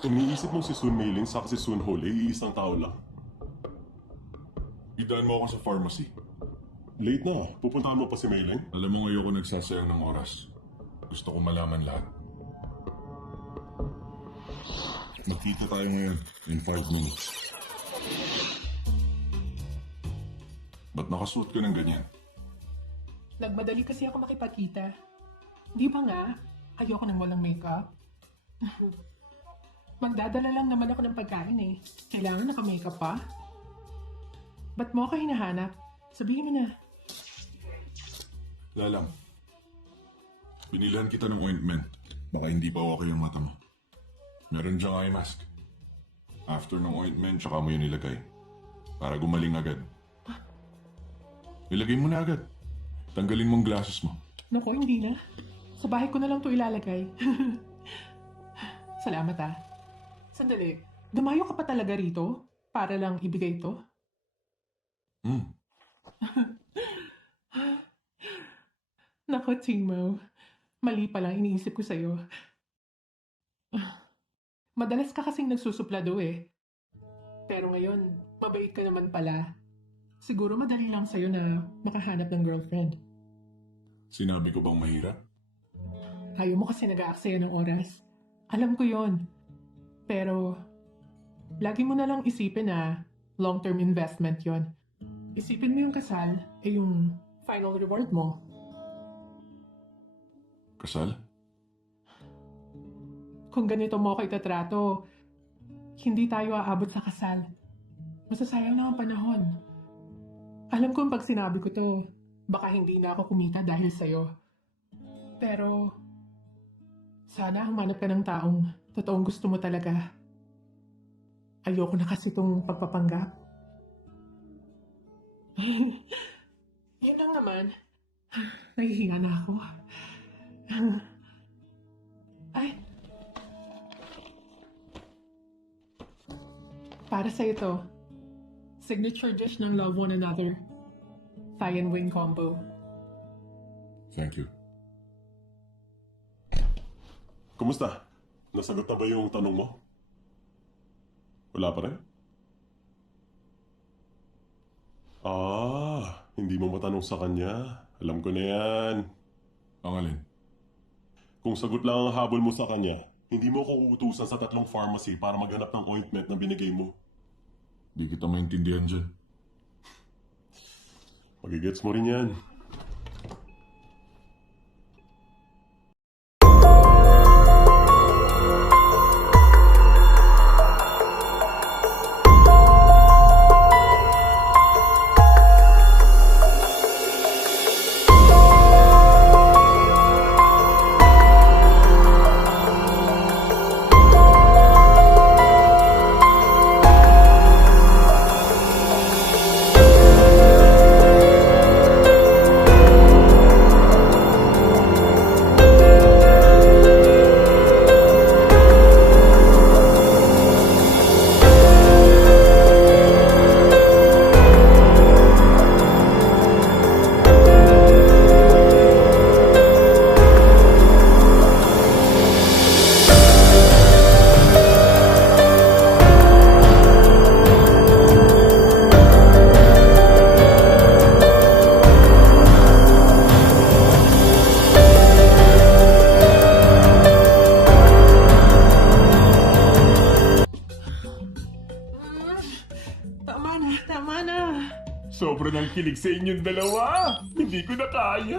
Iniisip mong si Sun Maylin sa si Sun Hole, iisang tao lang. Idaan mo ako sa pharmacy. Late na. Pupuntahan mo pa si Maylin? Alam mo ayoko nagsasayang ng oras. Gusto ko malaman lahat. Magkita tayo ngayon in 5 minutes. Ba't nakasuot ka ng ganyan? Nagmadali kasi ako makipagkita. Di ba nga, ayoko nang walang makeup. Magdadala lang naman ako ng pagkain eh. Kailangan naka-makeup pa? Ba't mo ako hinahanap? Sabihin mo na. Lalang. Binilhan kita ng ointment. Baka hindi pa okay yung mata mo. Meron diyang eye mask. After ng ointment, tsaka mo yun ilagay. Para gumaling agad. Ilagay mo na agad. Tanggalin mong glasses mo. Naku, hindi na. Sa bahay ko na lang to ilalagay. Salamat ah. Sandali, dumayo ka pa talaga rito? Para lang ibigay to? Naku, Timo. Mali pala iniisip ko sa'yo. Madalas ka kasing nagsusuplado eh. Pero ngayon, mabait ka naman pala. Siguro madali lang sa'yo na makahanap ng girlfriend. Sinabi ko bang mahirap? Ayaw mo kasi nag-aaksaya ng oras. Alam ko yon. Pero, lagi mo na lang isipin na long-term investment yon. Isipin mo yung kasal, yung final reward mo. Kasal? Kung ganito mo ako itatrato, hindi tayo aabot sa kasal. Masasayang na ang panahon. Alam ko pag sinabi ko to, baka hindi na ako kumita dahil sa'yo. Pero, sana humanap ka ng taong totoong gusto mo talaga. Ayoko na kasi itong pagpapanggap. Yun lang naman. Nahihinga na ako. Ay. Para sa ito. Signature dish ng Love One Another. Thigh and wing combo. Thank you. Kumusta? Nasagot na ba yung tanong mo? Wala pa rin? Hindi mo matanong sa kanya. Alam ko na yan. Ang alin? Kung sagot lang ang habol mo sa kanya, hindi mo ko uutusan sa 3 pharmacy para maghanap ng ointment na binigay mo. Di kita maintindihan dyan. Magigets mo rin yan. Tama na. Sobrang ang kilig sa inyong dalawa. Hindi ko na kaya.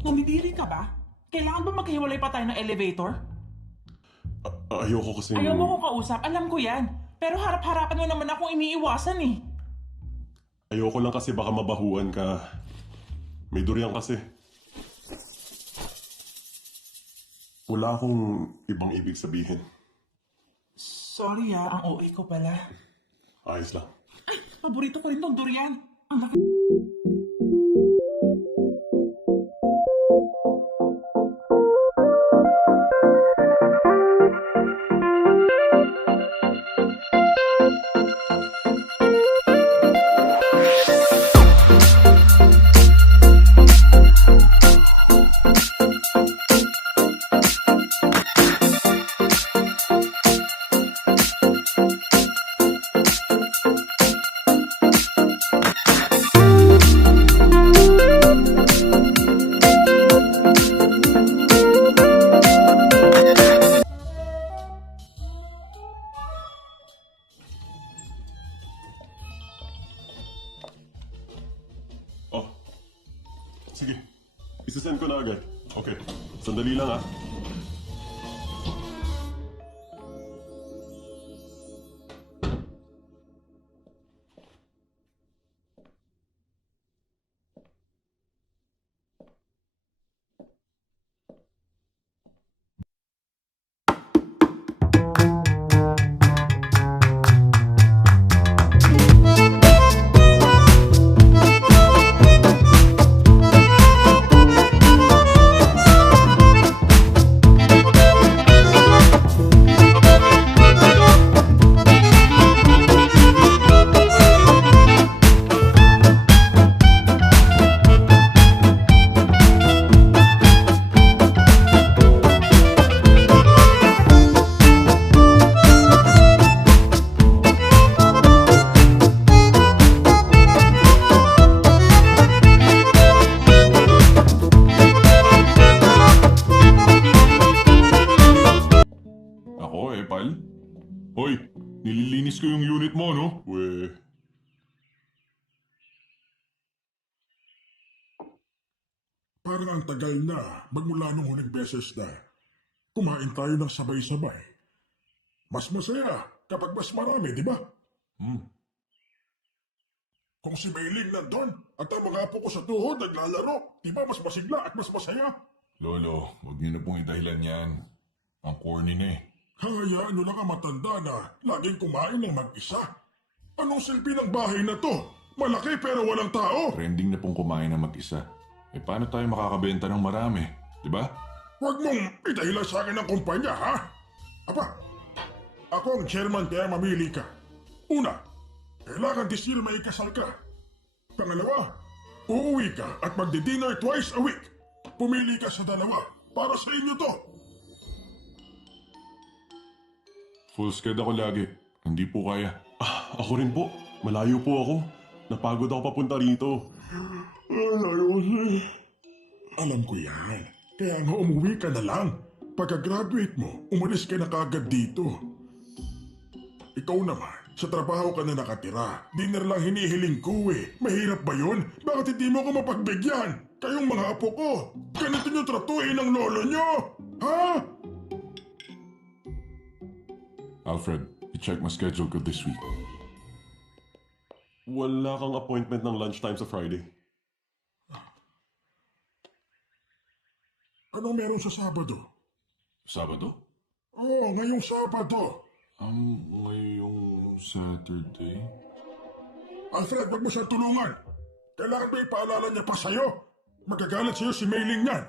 Namimili ka ba? Kailangan ba maghiwalay pa tayo ng elevator? Ayoko kasi... Ayaw mo kong kausap, alam ko yan. Pero harap-harapan mo naman akong iniiwasan eh. Ayoko lang kasi baka mabahuan ka. May durian kasi. Wala akong ibang ibig sabihin. Sorry ang OA ko pala. Ayos lang. Ay, paborito ko rin tong durian. Ang laki. Oh. Sige. Isasend ko na agad. Okay. Sandali lang ah. Ako pal. Hoy, nililinis ko yung unit mo, no? We. Parang ang tagal na magmula nung huling beses na kumain tayo ng sabay-sabay. Mas masaya kapag mas marami, di ba? Kung si Meiling nandun at ang mga apo ko sa tuhod naglalaro, di ba mas masigla at mas masaya? Lolo, huwag niyo na pong idahilan yan. Ang corny na eh. Hayaan nyo lang ang matanda na laging kumain ng mag-isa. Anong silbi ng bahay na to? Malaki pero walang tao. Trending na pong kumain ng mag-isa. Paano tayo makakabenta ng marami? Di ba? Huwag mong idahilan sa akin ng kumpanya, ha? Apa, ako ang chairman kaya mamili ka. Una, kailangan this year may ikasal ka. Pangalawa, uuwi ka at magdi-dinner twice a week. Pumili ka sa dalawa para sa inyo to. Full sked ako lagi. Hindi po kaya. Ako rin po. Malayo po ako. Napagod ako papunta rito. Alam ko yan. Kaya nga umuwi ka na lang. Pagka-graduate mo, umalis ka na kagad dito. Ikaw naman, sa trabaho ka na nakatira. Dinner lang hinihiling ko eh. Mahirap ba yun? Bakit hindi mo ko mapagbigyan? Kayong mga apo ko, ganito nyo tratuhin ng lolo nyo? Ha? Alfred, i-check my schedule ko this week. Wala kang appointment ng lunchtime sa Friday. Anong meron sa Sabado? Sabado? Oo, ngayong Sabado. Ngayong Saturday? Alfred, wag mo siyang tulungan. Kailangan ba ipaalala niya pa sa'yo? Magagalit sa'yo si Meiling niyan.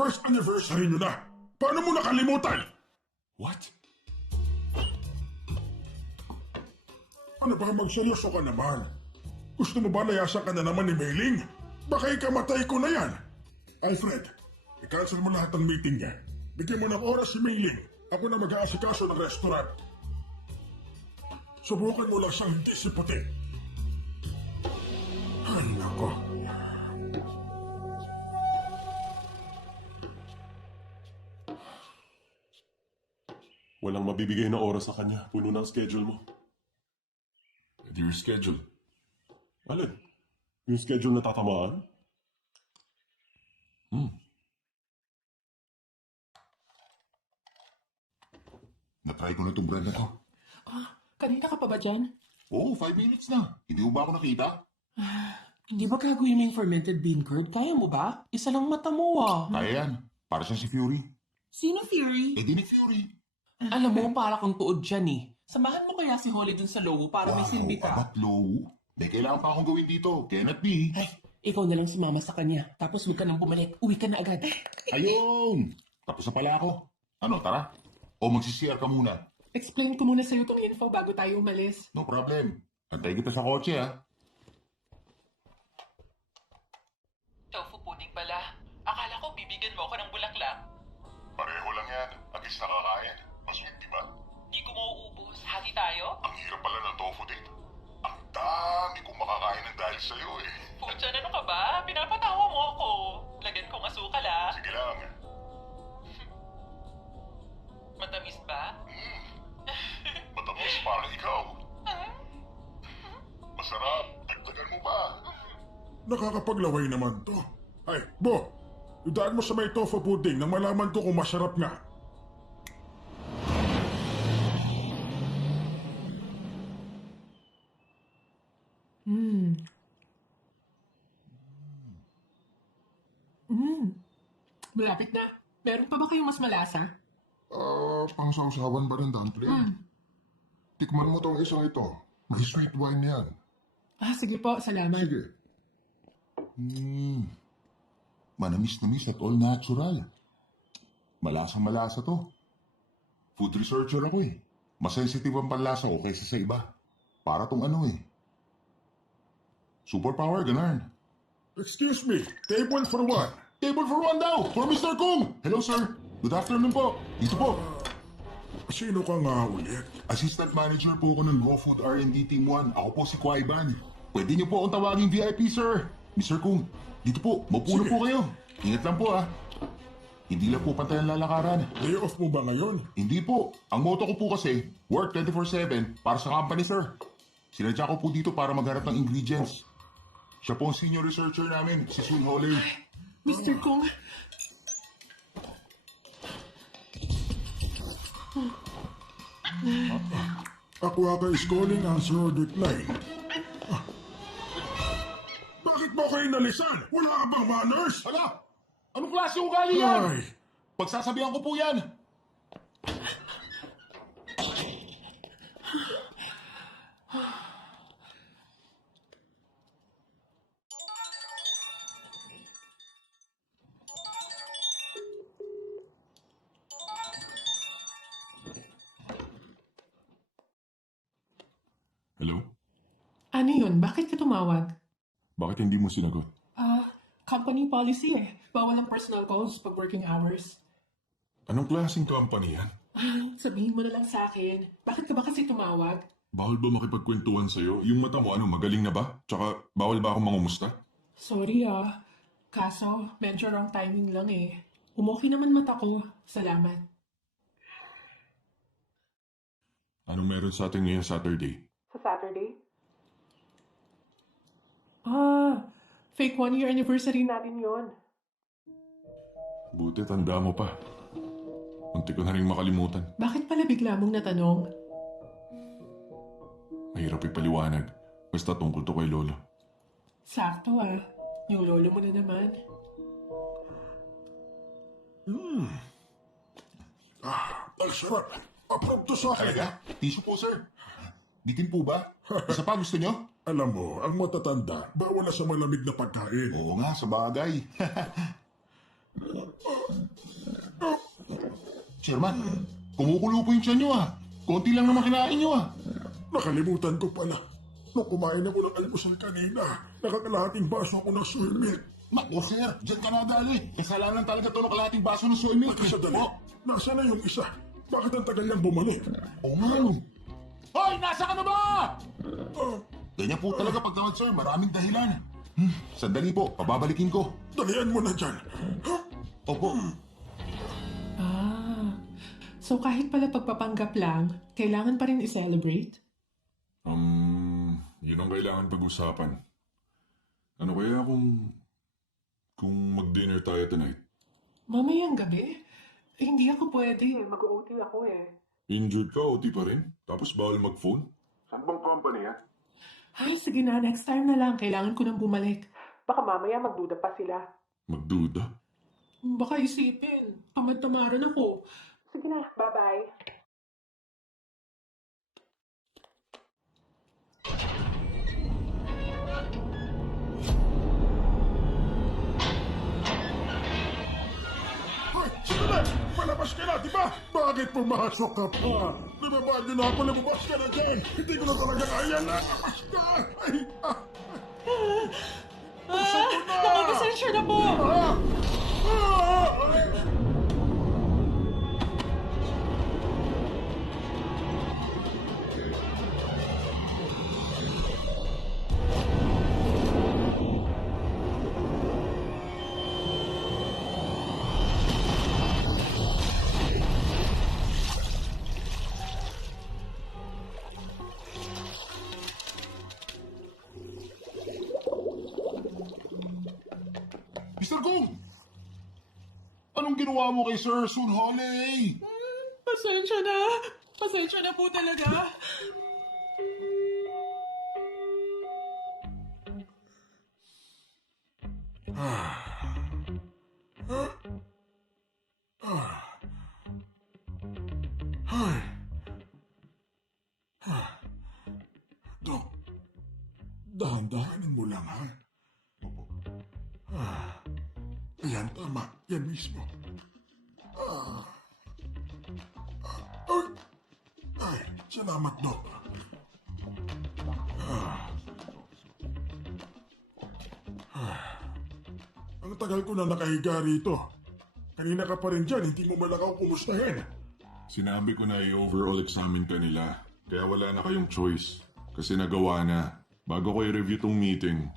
First anniversary niyo na. Paano mo nakalimutan? What? Ano ba, magseryoso ka naman? Gusto mo ba layasan ka na naman ni Meiling? Baka ikamatay ko na yan. Alfred, i-cancel mo lahat ng meeting niya. Bigyan mo ng oras si Meiling. Ako na mag-aasikaso ng restaurant. Subukan mo lang siyang hindi siputin. Ay, nako. Walang mabibigay na oras sa kanya. Puno ng schedule mo. Your schedule. Alin? Yung schedule na tatamaan? Natry ko na itong brand na to. Kanina ka pa ba dyan? Oo, 5 minutes na. Hindi mo ba ako nakita? Hindi ba gagawin mo yung fermented bean curd? Kaya mo ba? Isa lang mata mo Kaya yan. Para siya si Fury. Sino Fury? Eh di ni Fury. Alam mo, para kang tuod dyan eh. Samahan mo kaya si Holly dun sa logo para may silbi ka. Abat low. May kailangan pa akong gawin dito. Cannot be. Ay, ikaw na lang sumama sa kanya. Tapos huwag ka nang bumalik. Uwi ka na agad. Ayun! Tapos na pala ako. Ano, tara? O magsisiyar ka muna. Explain ko muna sa'yo itong info bago tayo umalis. No problem. Antay kita sa kotse, ha? Tofu pudding pala. Akala ko bibigyan mo ako ng bulaklak. Pareho lang yan. Agis nakakain. Maswit, di ba? Di ko mauubos. Hati tayo? Ang hirap pala ng tofu date. Ang dami kong makakain ng dahil sa'yo, eh. Pucha, ano ka ba? Pinapatawa mo ako. Lagyan kong asukal ah. Sige lang. Matamis ba? Matapos parang ikaw. Masarap. Dagdagan mo pa. Nakakapaglaway naman to. Ay, Bo! Idaan mo sa may tofu pudding nang malaman ko kung masarap nga. Malapit na. Meron pa ba kayong mas malasa? Pangsawsawan ba ng dumpling? Tikman mo tong isang ito. May sweet wine yan. Sige po, salamat. Sige. Manamis-namis at all natural. Malasang-malasa to. Food researcher ako eh. Mas sensitive ang panlasa ko kaysa sa iba. Para tong ano eh. Superpower, ganun. Excuse me, table for one. Table for one daw! For Mr. Kung! Hello, sir. Good afternoon po. Dito po. Sino ka nga ulit? Assistant Manager po ako ng Raw Food R&D Team 1. Ako po si Kwaiban. Pwede niyo po akong tawaging VIP, sir. Mr. Kung, dito po. Maupo na Sige. po kayo. Ingat lang po, ah. Hindi lang po pantay ang lalakaran. Day off mo ba ngayon? Hindi po. Ang motto ko po kasi, work 24/7 para sa company, sir. Sinadya ko po dito para maghanap ng ingredients. Siya po ang senior researcher namin, si Sun Holly. Mr. Kung, Aquaca is calling, answer or decline. Bakit mo kayo inalisan? Wala ka bang manners? Hala! Anong klase ugali yan? Ay, Pagsasabihan ko po yan. Hello? ano yun? Bakit ka tumawag? Bakit hindi mo sinagot? Company policy eh. Bawal ang personal calls pag working hours. Anong klaseng company yan? Sabihin mo na lang sa akin. Bakit ka ba kasi tumawag? Bawal ba makipagkwentuhan sa'yo? Yung mata mo, ano, magaling na ba? Tsaka, bawal ba akong mangumusta? Sorry Kaso, medyo wrong timing lang eh. Umuki naman mata ko. Salamat. Ano meron sa atin ngayong Saturday? Sa Saturday? Fake 1-year anniversary natin yon. Buti tanda mo pa. Munti ko na rin makalimutan. Bakit pala bigla mong natanong? Mahirap ipaliwanag. Basta tungkol to kay Lolo. Sakto Yung lolo mo na naman. ang sarap. Approve to sa akin. Talaga? Tissue po, sir. Bitin po ba? Isa pa, gusto nyo? Alam mo, ang matatanda, bawal na sa malamig na pagkain. Oo nga, sa bagay. Chairman, kumukulo po yung tiyan nyo Konti lang naman kinain nyo Nakalimutan ko pala. Nung kumain ako ng almusal kanina, nakakalahating baso ako ng soy milk. Naku, sir, dyan ka nadali. Kasalanan talaga ito ng kalahating baso ng soy milk. Pagkasadali, nasa na yung isa? Bakit ang tagal niyang bumalik? Oo nga, Hoy, nasa ka na ba? Ah, Ganyan po talaga pag tawad, sir. Maraming dahilan. Sandali po, pababalikin ko. dalian mo na dyan. Ha? Opo. So kahit pala pagpapanggap lang, kailangan pa rin i-celebrate? Yun ang kailangan pag-usapan. Ano kaya kung mag-dinner tayo tonight? Mamayang gabi? Hindi ako pwede. Mag-OT ako Injured ka, OT pa rin? Tapos bawal mag-phone? Saan bang company yan? Ay, sige na. Next time na lang. Kailangan ko nang bumalik. Baka mamaya magduda pa sila. Magduda? Baka isipin, tamad-tamaran ako. Sige na, bye-bye. Hoy, sandali! Palabas ka na, di ba? Bakit pumasok ka pa? Nababaan niyo na ako, lumabas ka na dyan! Hindi ko na talaga kaya na! Labas ka! Ay, Naku, pasensya na po! ah! Mr. Gong! Anong ginawa mo kay Sir Sun Holly? Pasensya na. Pasensya na po talaga. Ay. Dok, dahan-dahanin mo lang, ha? Ayan, tama. Yan mismo. Ay, ay, salamat, Dok. Ang tagal ko na nakahiga rito. Kanina ka pa rin dyan, hindi mo malakaw kumustahin. Sinabi ko na i-overall examine ka nila. Kaya wala na kayong choice. Kasi nagawa na. Bago ko i-review tong meeting,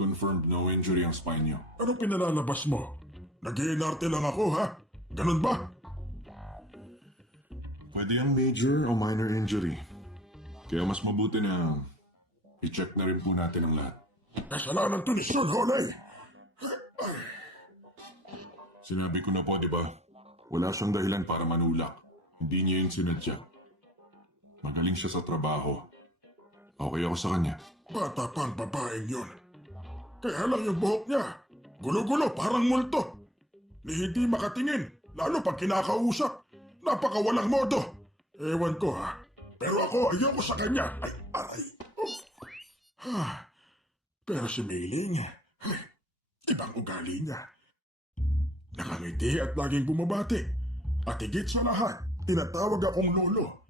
confirmed no injury ang spine nyo. Anong pinalalabas mo? Nag-iinarte lang ako, ha? Ganun ba? Pwede ang major o minor injury. Kaya mas mabuti na i-check na rin po natin ang lahat. Kasalanan to ni Sun Holay. Sinabi ko na po, di ba? Wala siyang dahilan para manulak. Hindi niya yung sinadya. Magaling siya sa trabaho. Okay ako sa kanya. Bata pa ang babaeng yun. Kaya lang yung buhok niya. Gulo-gulo, parang multo. Ni hindi makatingin, lalo pag kinakausap. Napakawalang modo. Ewan ko, ha? Pero ako, ayoko sa kanya. Ay, aray. Pero si Meiling, ibang ugali niya. Nakangiti at laging bumabati. At higit sa lahat, tinatawag akong lolo.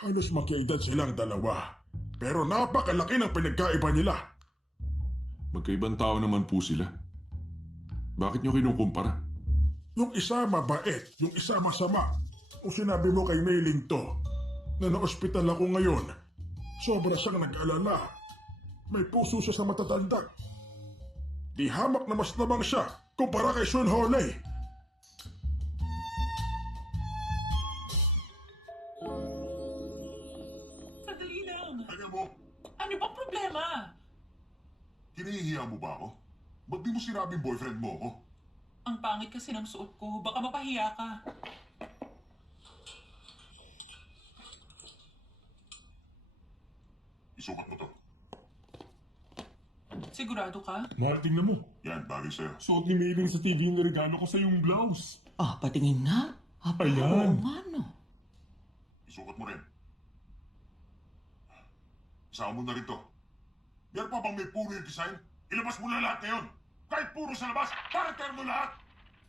Halos magkaedad silang dalawa. Pero napakalaki ng pinagkaiba nila. Magkaibang tao naman po sila. Bakit niyo kinukumpara? Yung isa mabait, yung isa masama. Kung sinabi mo kay Meiling to, na na-ospital ako ngayon, sobra siyang nag-alala. May puso siya sa matatanda. Di hamak na mas labang siya kumpara kay Sun Holay. Sandali lang. Ano mo? Ano bang problema? Hinihiya mo ba ako? Ba't di mo sinabing boyfriend mo ako? Ang pangit kasi ng suot ko. Baka mapahiya ka. Isukat mo to. Sigurado ka? Mahal, tingnan mo. Yan, bagay sa'yo. Suot ni Mailing sa TV na regalo ko sa yung blouse. Ah, patingin nga. Aba, Ayan. oo nga, no. Isukat mo rin. Isama mo na rin to. Meron pa bang may puro yung design? Ilabas mo na lahat ngayon! Kahit puro sa labas, para mo lahat!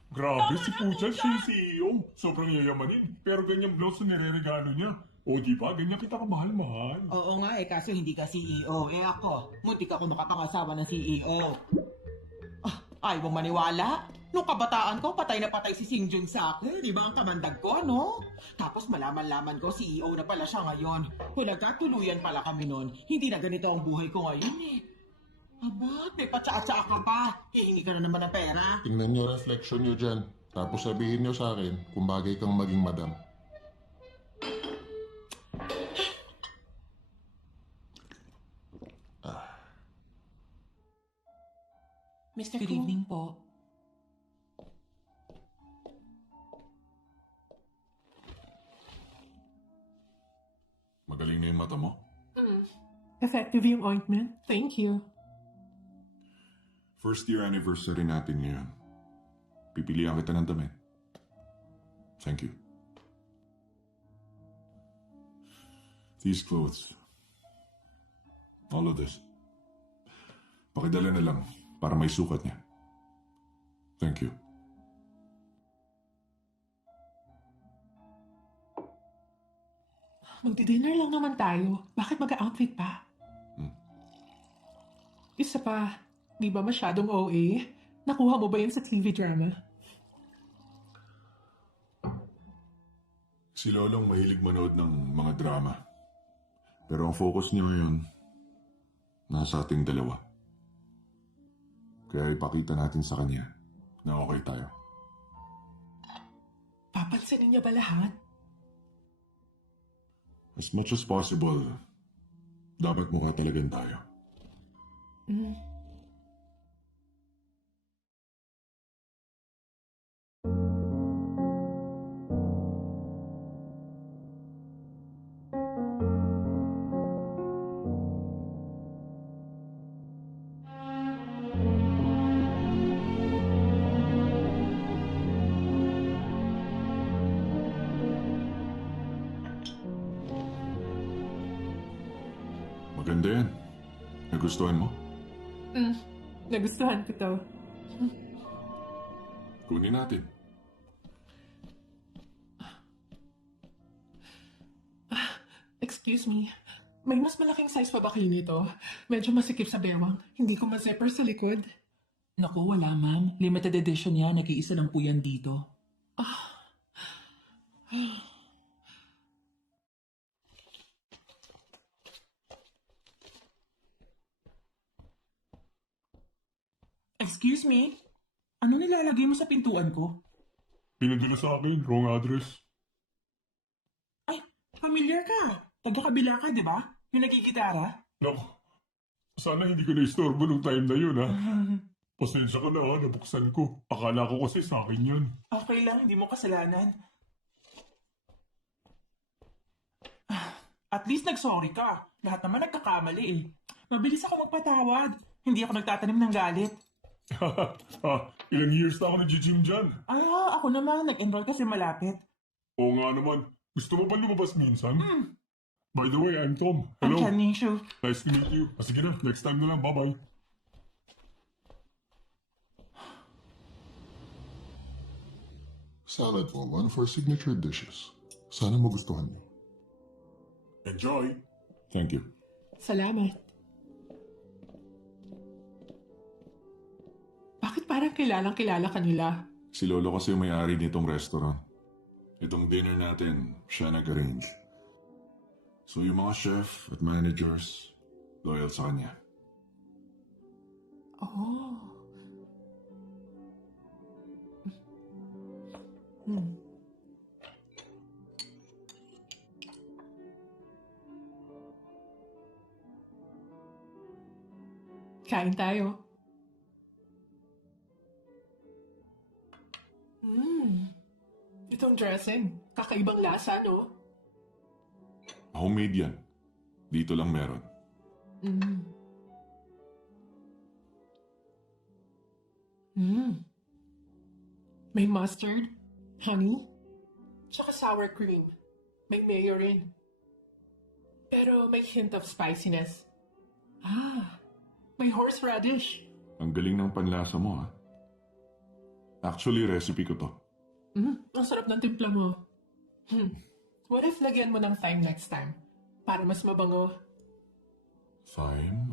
Grabe, si Puchan, siya yung CEO. Sobrang yayamanin. Pero ganyang blouse na nire-regalo niya. O di ba, ganyan kita kamahal-mahal. Oo nga kaso hindi ka CEO. Ako, muntik ako makapangasawa ng CEO. Ayaw mong maniwala? Nung kabataan ko, patay na patay si Sing Jun sa akin. Di ba ang kamandag ko, no? Tapos malaman-laman ko, CEO na pala siya ngayon. Kung nagkatuluyan pala kami noon, hindi na ganito ang buhay ko ngayon Aba, may patsa-atsa ka pa. Hihingi ka na naman ng pera. Tingnan niyo reflection niyo dyan. Tapos sabihin niyo sa akin kung bagay kang maging madam. Mr. Good evening po. Magaling na yung mata mo. Effective yung ointment. Thank you. First year anniversary natin ngayon. Pipilian kita ng damit. Thank you. These clothes. All of this. Pakidala na lang para may sukat niya. Thank you. Magdi-dinner lang naman tayo. Bakit mag-outfit pa? Isa pa, di ba masyadong OA? Nakuha mo ba yun sa TV drama? Si Lolong mahilig manood ng mga drama. Pero ang focus niya ngayon, nasa ating dalawa. Kaya ipakita natin sa kanya na okay tayo. Papansinin niya ba lahat? As much as possible, dapat mukha talagang tayo. Maganda yan. Nagustuhan mo? Nagustuhan ko to. Kunin natin. Excuse me. May mas malaking size pa ba kayo nito? Medyo masikip sa bewang. Hindi ko ma-zipper sa likod. Naku, wala ma'am. Limited edition yan. Nag-iisa lang po yan dito. Excuse me? Ano nilalagay mo sa pintuan ko? Pinadala sa akin, wrong address. Ay, familiar ka. Taga-kabila ka, di ba? Yung nagigitara? Naku, sana hindi ko na-istorbo nung time na yun, ha? Pasensya ka na, ha? Nabuksan ko. Akala ko kasi sa akin yan. Okay lang, hindi mo kasalanan. At least nag-sorry ka. Lahat naman nagkakamali eh. Mabilis ako magpatawad. Hindi ako nagtatanim ng galit. Ilang years na ako nag-gym dyan. Ay ha, ako naman. Nag-enroll kasi malapit. Oo nga naman. Gusto mo ba lumabas minsan? By the way, I'm Tom. Ang Hello. Nishu. Nice to meet you. Sige na, next time na lang. Bye-bye. Salad bowl, one of our signature dishes. Sana magustuhan niyo. Enjoy! Thank you. Salamat. Bakit parang kilalang-kilala kanila? Si Lolo kasi yung may-ari nitong restaurant. Itong dinner natin, siya nag-arrange. So yung mga chef at managers, loyal sa kanya. Oh. Kain tayo. Itong dressing, kakaibang lasa, no? Homemade yan. Dito lang meron. May mustard, honey, tsaka sour cream. May mayo rin. Pero may hint of spiciness. May horseradish. Ang galing ng panlasa mo, ha? Actually, recipe ko to. Ang sarap ng timpla mo. What if lagyan mo ng thyme next time? Para mas mabango. Thyme?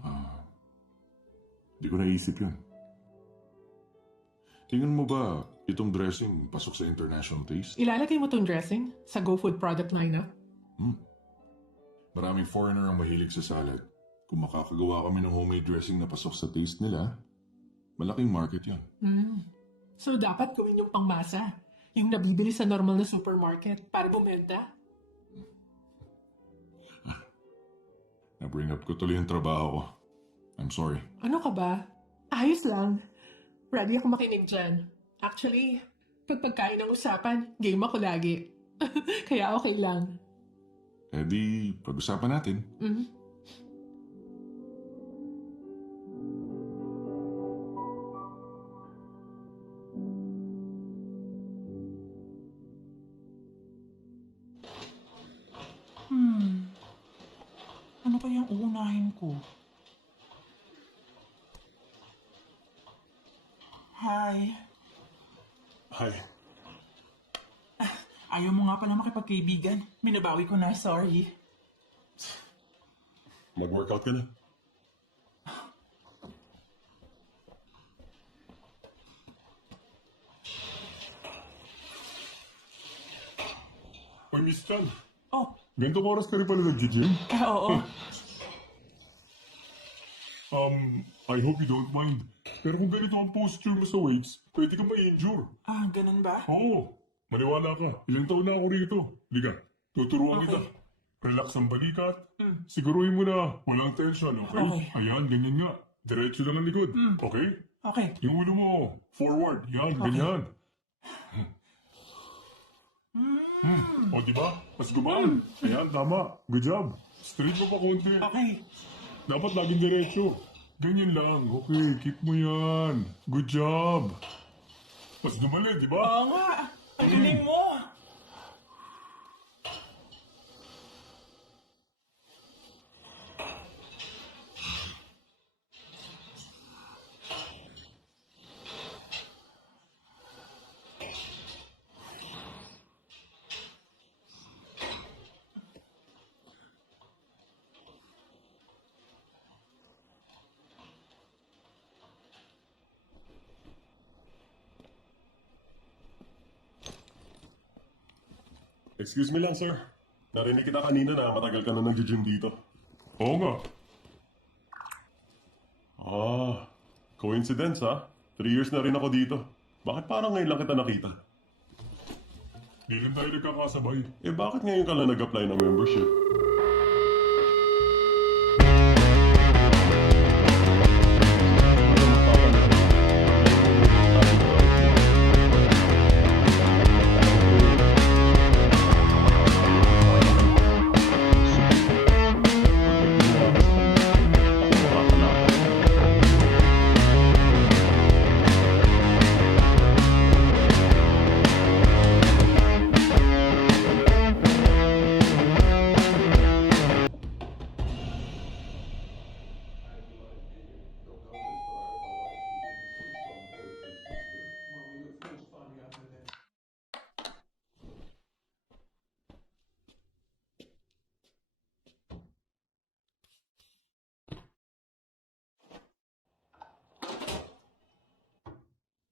Di ko naisip yun. Tingin mo ba itong dressing pasok sa international taste? Ilalagay mo tong dressing sa GoFood product lineup. Maraming foreigner ang mahilig sa salad. Kung makakagawa kami ng homemade dressing na pasok sa taste nila, malaking market yan. So dapat gawin yung pangmasa. Yung nabibili sa normal na supermarket para bumenta. Na-bring up ko tuloy yung trabaho ko. I'm sorry. Ano ka ba? Ayos lang. Ready ako makinig dyan. Actually, pag pagkain ng usapan, game ako lagi. Kaya okay lang. Eh di, pag-usapan natin. Ano kayang uunahin ko? Hi. Hi. Ayaw mo nga pala makipagkaibigan. Binabawi ko na, sorry. Mag-workout ka na. Uy, Miss Chan. Oh, Ganitong oras ka rin pala nag-gym? oo. I hope you don't mind. Pero kung ganito ang posture mo sa weights, pwede ka ma-injure. Ganun ba? Oo, maniwala ka. Ilang taon na ako rito. Liga, tuturuan Okay. kita. Relax ang balikat. Siguruhin mo na walang tension, okay? Okay. Ayan, ganyan nga. Diretso lang ang likod. Okay? Okay. Yung ulo mo, forward. Yan, ganyan. O, diba? Mas gumaan. Ayan, tama. Good job. Straight mo pa konti. Okay. Dapat laging diretso. Ganyan lang. Okay, keep mo yan. Good job. Mas dumali, di ba? Oo nga. Ang galing mo. Excuse me lang, sir. Narinig kita kanina na matagal ka na nag-gym dito. Oo nga. Coincidence ha? 3 years na rin ako dito. Bakit parang ngayon lang kita nakita? Di rin tayo nagkakasabay. Eh bakit ngayon ka lang nag-apply ng membership?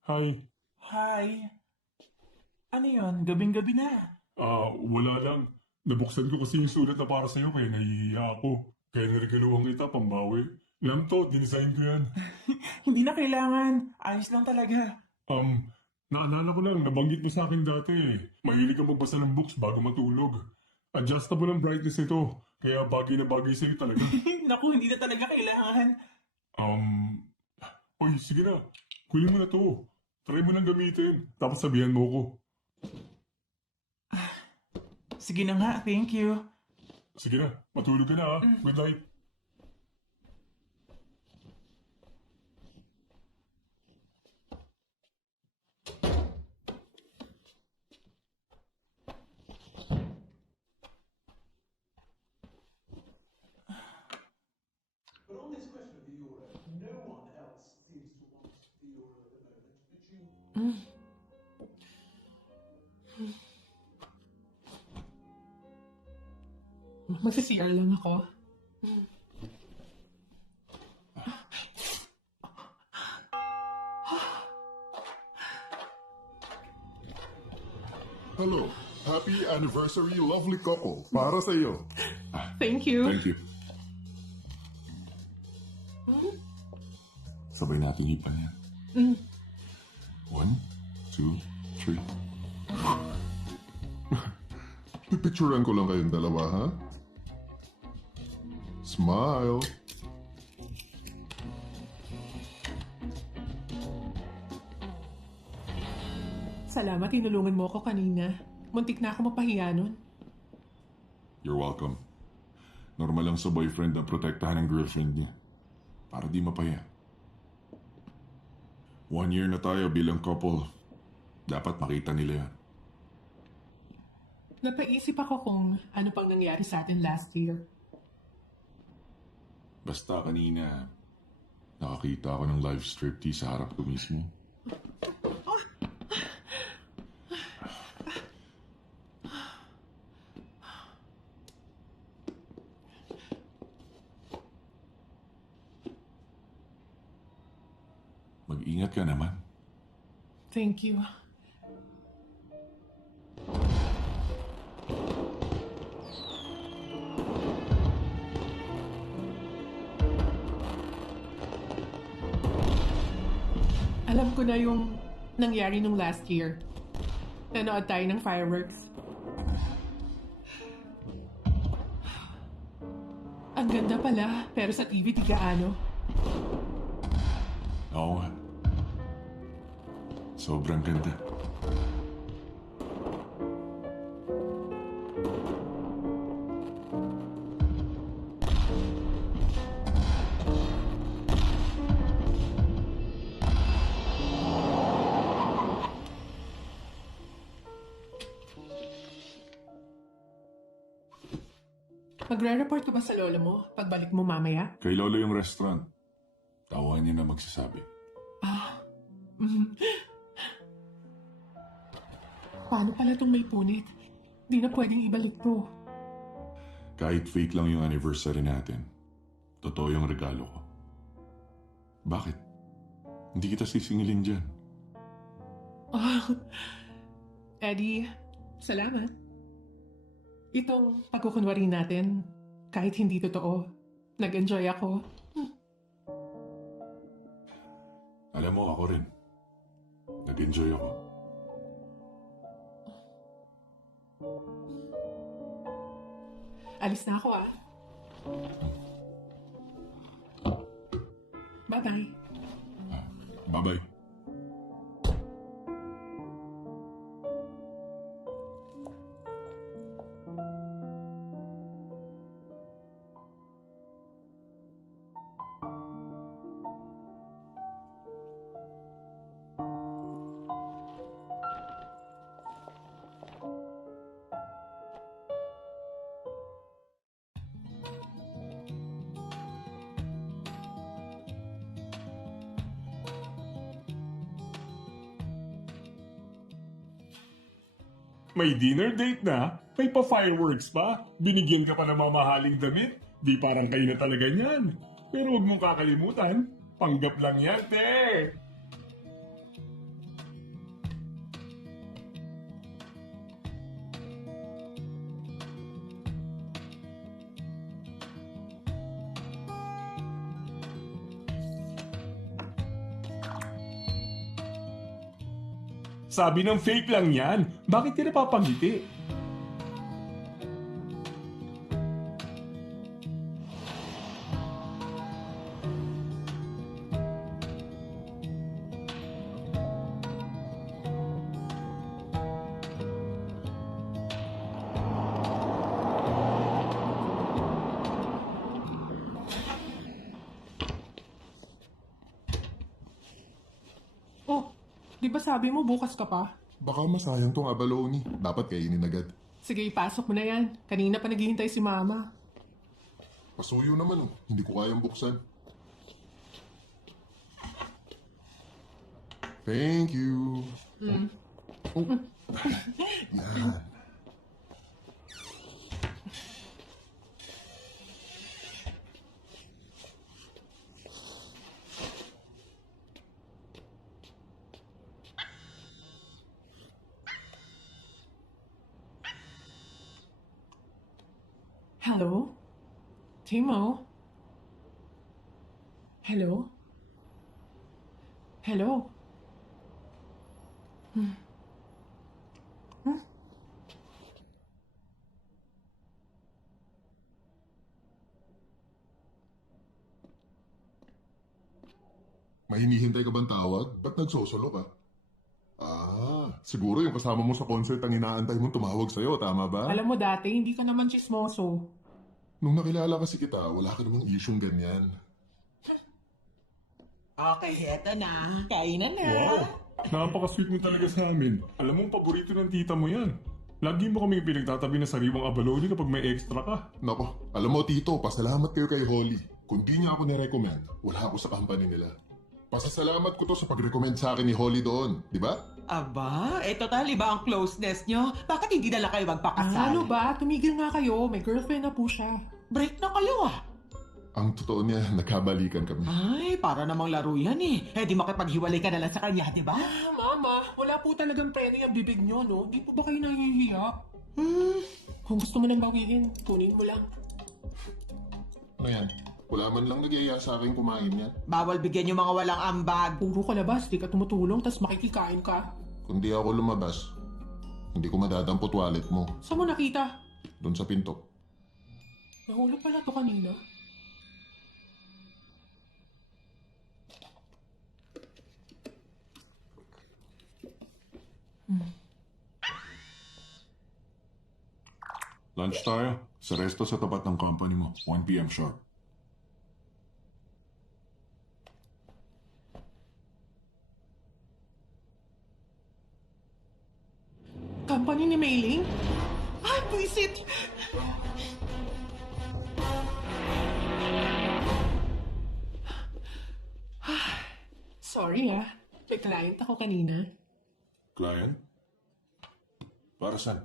Hi. Hi. Ano yun? Gabing-gabi na. Wala lang. Nabuksan ko kasi yung sulat na para sa'yo kaya nahihiya ako. Kaya narigaluhan kita, pambawi. Alam to, dinisign ko yan. Hindi na kailangan. Ayos lang talaga. Naalala ko lang, nabanggit mo sa akin dati. Mahilig ka magbasa ng books bago matulog. Adjustable ang brightness nito. Kaya bagay na bagay sa'yo talaga. Naku, hindi na talaga kailangan. Oy, sige na. Kunin mo na to. Try mo nang gamitin. Tapos sabihan mo ko. Sige na nga, thank you. Sige na, matulog ka na ha. Good night. But on this question of the euro, no one else seems to want the euro at the moment, but you... Magsi-CR lang ako. Hello. Happy anniversary, lovely couple. Para sa iyo. Thank you. Thank you. Sabay natin hipan yan. 1, 2, 3. Pipicturean ko lang kayong dalawa, ha? Smile. Salamat, tinulungan mo ako kanina. Muntik na ako mapahiya nun. You're welcome. Normal lang sa boyfriend na protektahan ng girlfriend niya. Para di mapaya. 1 year na tayo bilang couple. Dapat makita nila yan. Napaisip ako kung ano pang nangyari sa atin last year. Basta kanina, nakakita ako ng live striptease sa harap ko mismo. Mag-ingat ka naman. Thank you. Alam ko na yung nangyari nung last year. Nanood tayo ng fireworks. Ang ganda pala, pero sa TV di gaano. Oo nga. Sobrang ganda. Magre-report ka ba sa lola mo pagbalik mo mamaya? Kay Lolo yung restaurant. Tawagan niya na magsasabi. Paano pala itong may punit? Di na pwedeng ibalik to. Kahit fake lang yung anniversary natin, totoo yung regalo ko. Bakit? Hindi kita sisingilin dyan. Eddie, salamat. Itong pagkukunwari natin, kahit hindi totoo, nag-enjoy ako. Alam mo, ako rin. Nag-enjoy ako. Alis na ako ah. Bye-bye. Bye-bye. May dinner date na? May pa-fireworks pa? Binigyan ka pa ng mamahaling damit? Di parang kayo na talaga niyan. Pero huwag mong kakalimutan, panggap lang yan, te! Sabi ng fake lang yan. Bakit ka napapangiti? Oh, di ba sabi mo bukas ka pa? Baka masayang tong abalone. Dapat kainin agad. Sige, ipasok mo na yan. Kanina pa naghihintay si Mama. Pasuyo naman oh. Hindi ko kayang buksan. Thank you. Oh. Yan. Hello? Timo? Hello? Hello? May hinihintay ka bang tawag? Ba't nagsosolo ka? Siguro yung kasama mo sa concert ang inaantay mong tumawag sa'yo, tama ba? Alam mo dati, hindi ka naman chismoso. Nung nakilala kasi kita, wala ka namang isyong ganyan. Okay, eto na. Kainan na. Wow! Napaka-sweet mo talaga sa amin. Alam mo, paborito ng tita mo yan. Lagi mo kami pinagtatabi na sariwang abalone kapag may extra ka. Nako, alam mo Tito, pasalamat kayo kay Holly. Kung di niya ako nirecommend, wala ako sa company nila. Pasasalamat ko to sa pag-recommend sa akin ni Holly doon, di ba? Aba, total, iba ang closeness nyo. Bakit hindi na lang kayo magpakasal? Ano ba? Tumigil nga kayo. May girlfriend na po siya. Break na kayo ah. Ang totoo niya, nagkabalikan kami. Ay, para namang laro yan eh. Di makipaghiwalay ka na lang sa kanya, di ba? Mama, wala po talagang preno yung bibig nyo, no? Di po ba kayo nahihiya? Kung gusto mo nang bawiin, kunin mo lang. Ano yan? Wala man lang nagyaya sa akin kumain niya. Bawal bigyan yung mga walang ambag. Puro kalabas, di ka tumutulong, tas makikikain ka. Kung di ako lumabas, hindi ko madadampot wallet mo. Saan mo nakita? Doon sa pinto. Nahulog pala to kanina. Lunch tayo. Sa resto sa tapat ng company mo. 1 p.m. sharp. Company ni Mailing? Ay, buisit! Sorry may client ako kanina. Client? Para saan?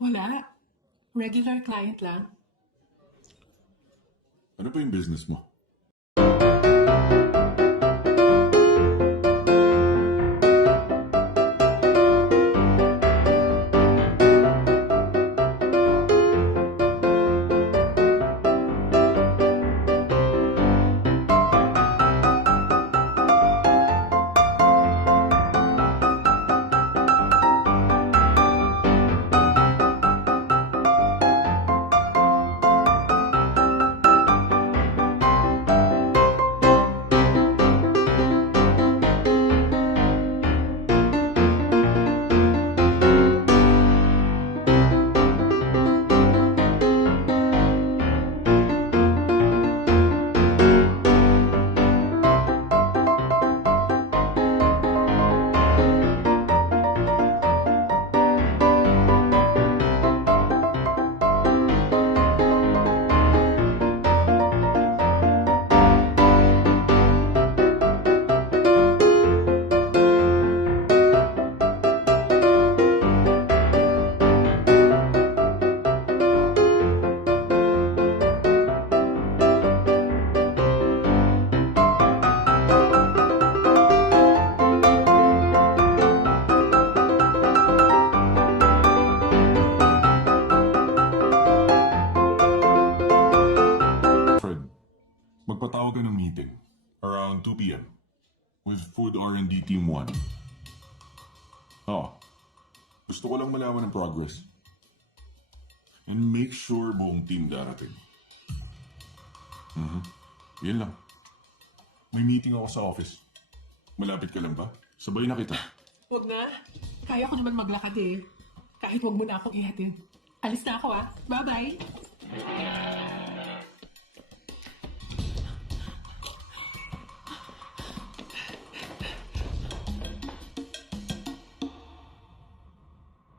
Wala. Regular client lang. Ano pa yung business mo? Magpatawag ka ng meeting around 2 p.m. with Food R&D Team 1. Gusto ko lang malaman ang progress. And make sure buong team darating. Yan lang. May meeting ako sa office. Malapit ka lang ba? Sabay na kita. Huwag na. Kaya ko naman maglakad eh. Kahit huwag mo na akong ihatid. Alis na ako Bye-bye.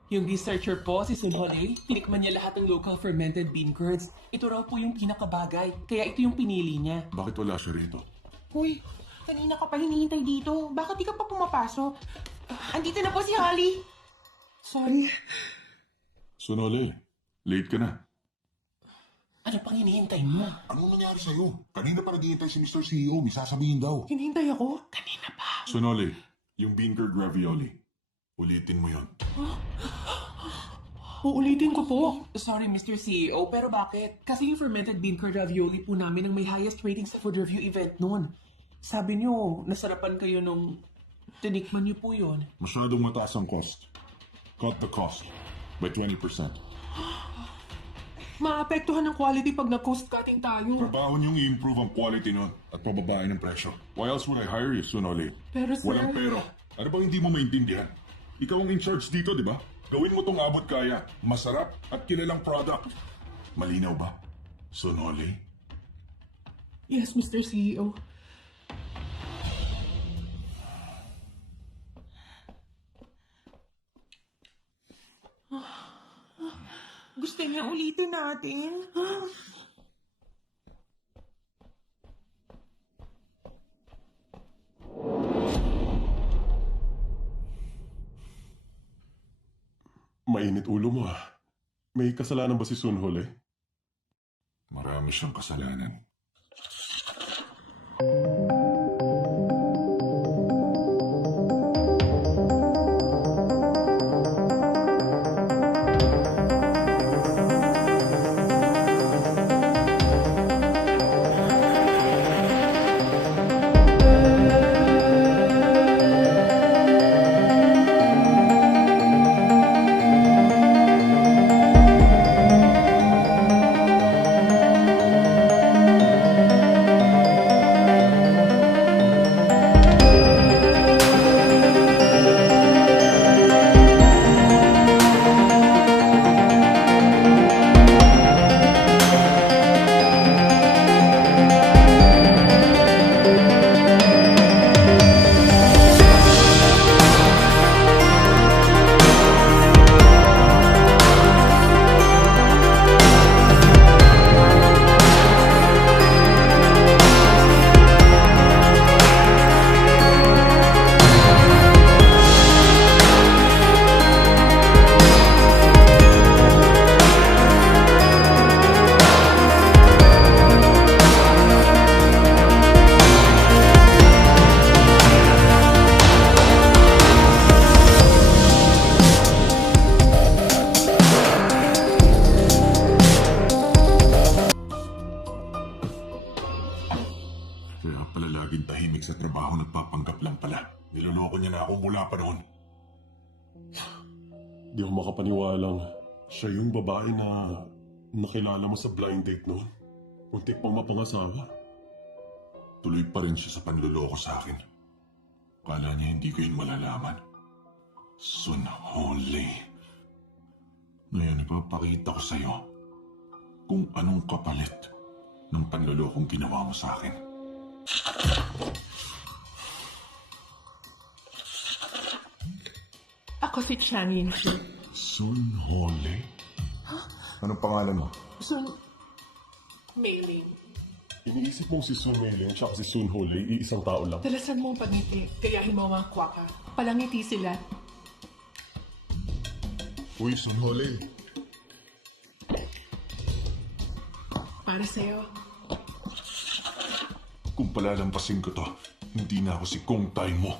Yung researcher po, si Sunhole, tinikman niya lahat ng local fermented bean curds. Ito raw po yung pinakabagay, kaya ito yung pinili niya. Bakit wala siya rito? Uy, kanina ka pa hinihintay dito. Bakit di ka pa pumapasok? Andito na po si Holly. Sorry. Sunole, late ka na. Ano pang hinihintay mo? Anong nangyari sa'yo? Kanina pa naghihintay si Mr. CEO, may sasabihin daw. Hinihintay ako? Kanina pa. Sunole, yung bean curd ravioli. Ulitin mo yon. Uulitin ko po. Sorry, Mr. CEO, pero bakit? Kasi yung fermented bean curd ravioli po namin ang may highest rating sa food review event noon. Sabi niyo, nasarapan kayo nung tinikman niyo po yun. Masyadong mataas ang cost. Cut the cost by 20%. Maapektuhan ng quality pag nag-cost cutting tayo. Trabaho niyong i-improve ang quality nun at pababain ng presyo. Why else would I hire you, Sunole? Pero sir... Walang pero. Ano bang hindi mo maintindihan? Ikaw ang in charge dito, di ba? Gawin mo tong abot kaya. Masarap at kilalang product. Malinaw ba? Sunole? Yes, Mr. CEO. Gusto niya ulitin natin. Mainit ulo mo ah. May kasalanan ba si Sunhol eh? Marami siyang kasalanan. Kaya pala laging tahimik sa trabaho, nagpapanggap lang pala. Niloloko niya na ako mula pa noon. Di ako makapaniwalang siya yung babae na nakilala mo sa blind date noon. Muntik pang mapangasawa. Tuloy pa rin siya sa panloloko sa akin. Kala niya hindi ko yun malalaman. Sunholi. Ngayon ipapakita ko sa'yo kung anong kapalit ng panlolokong ginawa mo sa akin. Ako si Chang Yinshi. Sunholi? Anong pangalan mo? Sun... Mailing. Iniisip mong si Sun Meiling siya si Sunhol ay iisang tao lang. Dalasan mong pagngiti. Gayahin mo ang mga kwaka. Palangiti sila. Uy, Sunholi. Para sa'yo. Kung palalampasin ko to, hindi na ako si Kong Tai mo.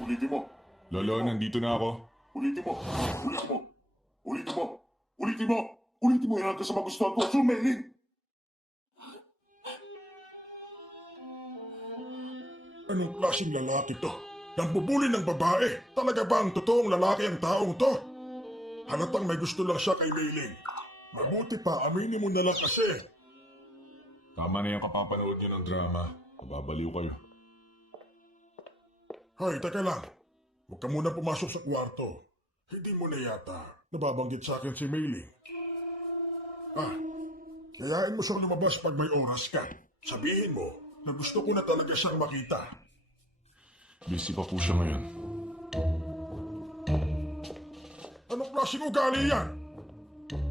Ulitin mo. Lolo, nandito na ako. Ulitin mo. Ulitin mo. Ulitin mo. Ulitin mo. Ulitin mo yan sa magustuhan ko. Sumeling! Anong klaseng lalaki to? Nang bubuli ng babae. Talaga ba ang totoong lalaki ang taong to? Halatang may gusto lang siya kay Meiling. Mabuti pa, aminin mo na lang kasi. Tama na yung kapapanood niyo ng drama. Mababaliw kayo. Hoy, teka lang. Huwag ka muna pumasok sa kwarto. Hindi mo na yata nababanggit sa akin si Meiling. Kayain mo siyang lumabas pag may oras ka. Sabihin mo na gusto ko na talaga siyang makita. Busy pa po siya ngayon. Anong klaseng ugali yan?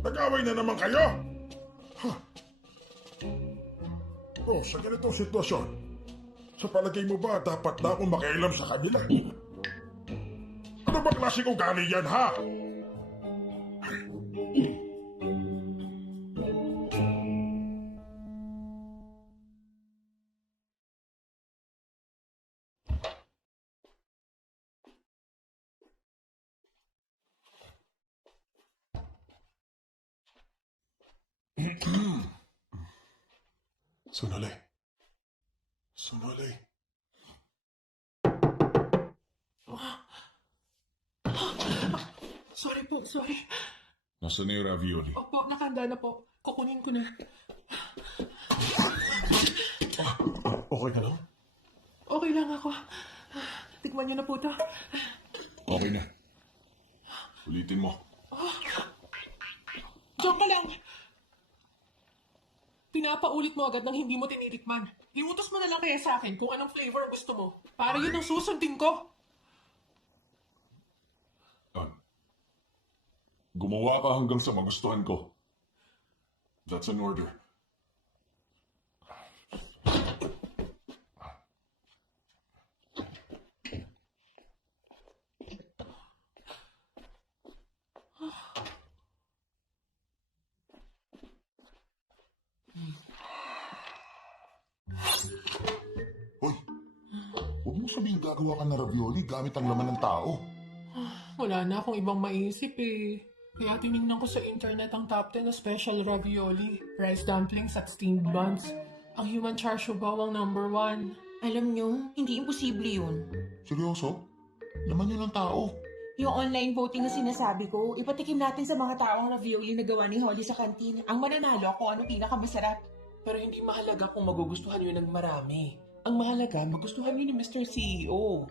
Nag-away na naman kayo? Sa ganitong sitwasyon, sa palagay mo ba dapat na akong makialam sa kanila? Ano ba klaseng ugali yan, ha? Sunhol Sunolay. Sorry po, sorry. Nasaan na yung ravioli? Opo, nakahanda na po. Kukunin ko na. Okay ka lang? Okay lang ako. Tikman niyo na po to. Okay na. Ulitin mo. Diyan ka lang. Pinapaulit mo agad nang hindi mo tinitikman. Iutos mo na lang kaya sa akin kung anong flavor gusto mo. Para yun ang susundin ko. Gumawa ka hanggang sa magustuhan ko. That's an order. Hoy, huwag mo sabihin gagawa ka ng ravioli gamit ang laman ng tao. Wala na akong ibang maisip eh. Kaya tinignan ko sa internet ang top 10 na special ravioli, rice dumplings at steamed buns. Ang human char siu bao ang number 1. Alam nyo, hindi imposible yun. Seryoso? Laman yun ng tao. Yung online voting na sinasabi ko, ipatikim natin sa mga tao ang ravioli na gawa ni Holly sa kantin. Ang mananalo kung ano pinakamasarap. Pero hindi mahalaga kung magugustuhan yun ng marami. Ang mahalaga, magustuhan yun ni Mr. CEO.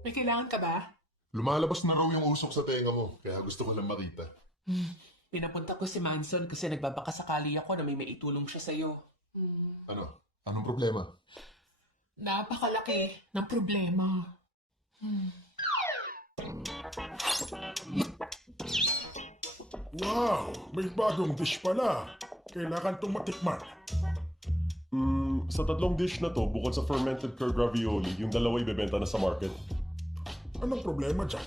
May kailangan ka ba? Lumalabas na raw yung usok sa tenga mo, kaya gusto ko lang makita. Pinapunta ko si Manson kasi nagbabakasakali ako na may maitulong siya sa'yo. Ano? Anong problema? Napakalaki ng problema. Wow, may bagong dish pala. Kailangan itong matikman. Sa tatlong dish na to, bukod sa fermented curd ravioli, yung dalawa ibebenta na sa market. Anong problema dyan?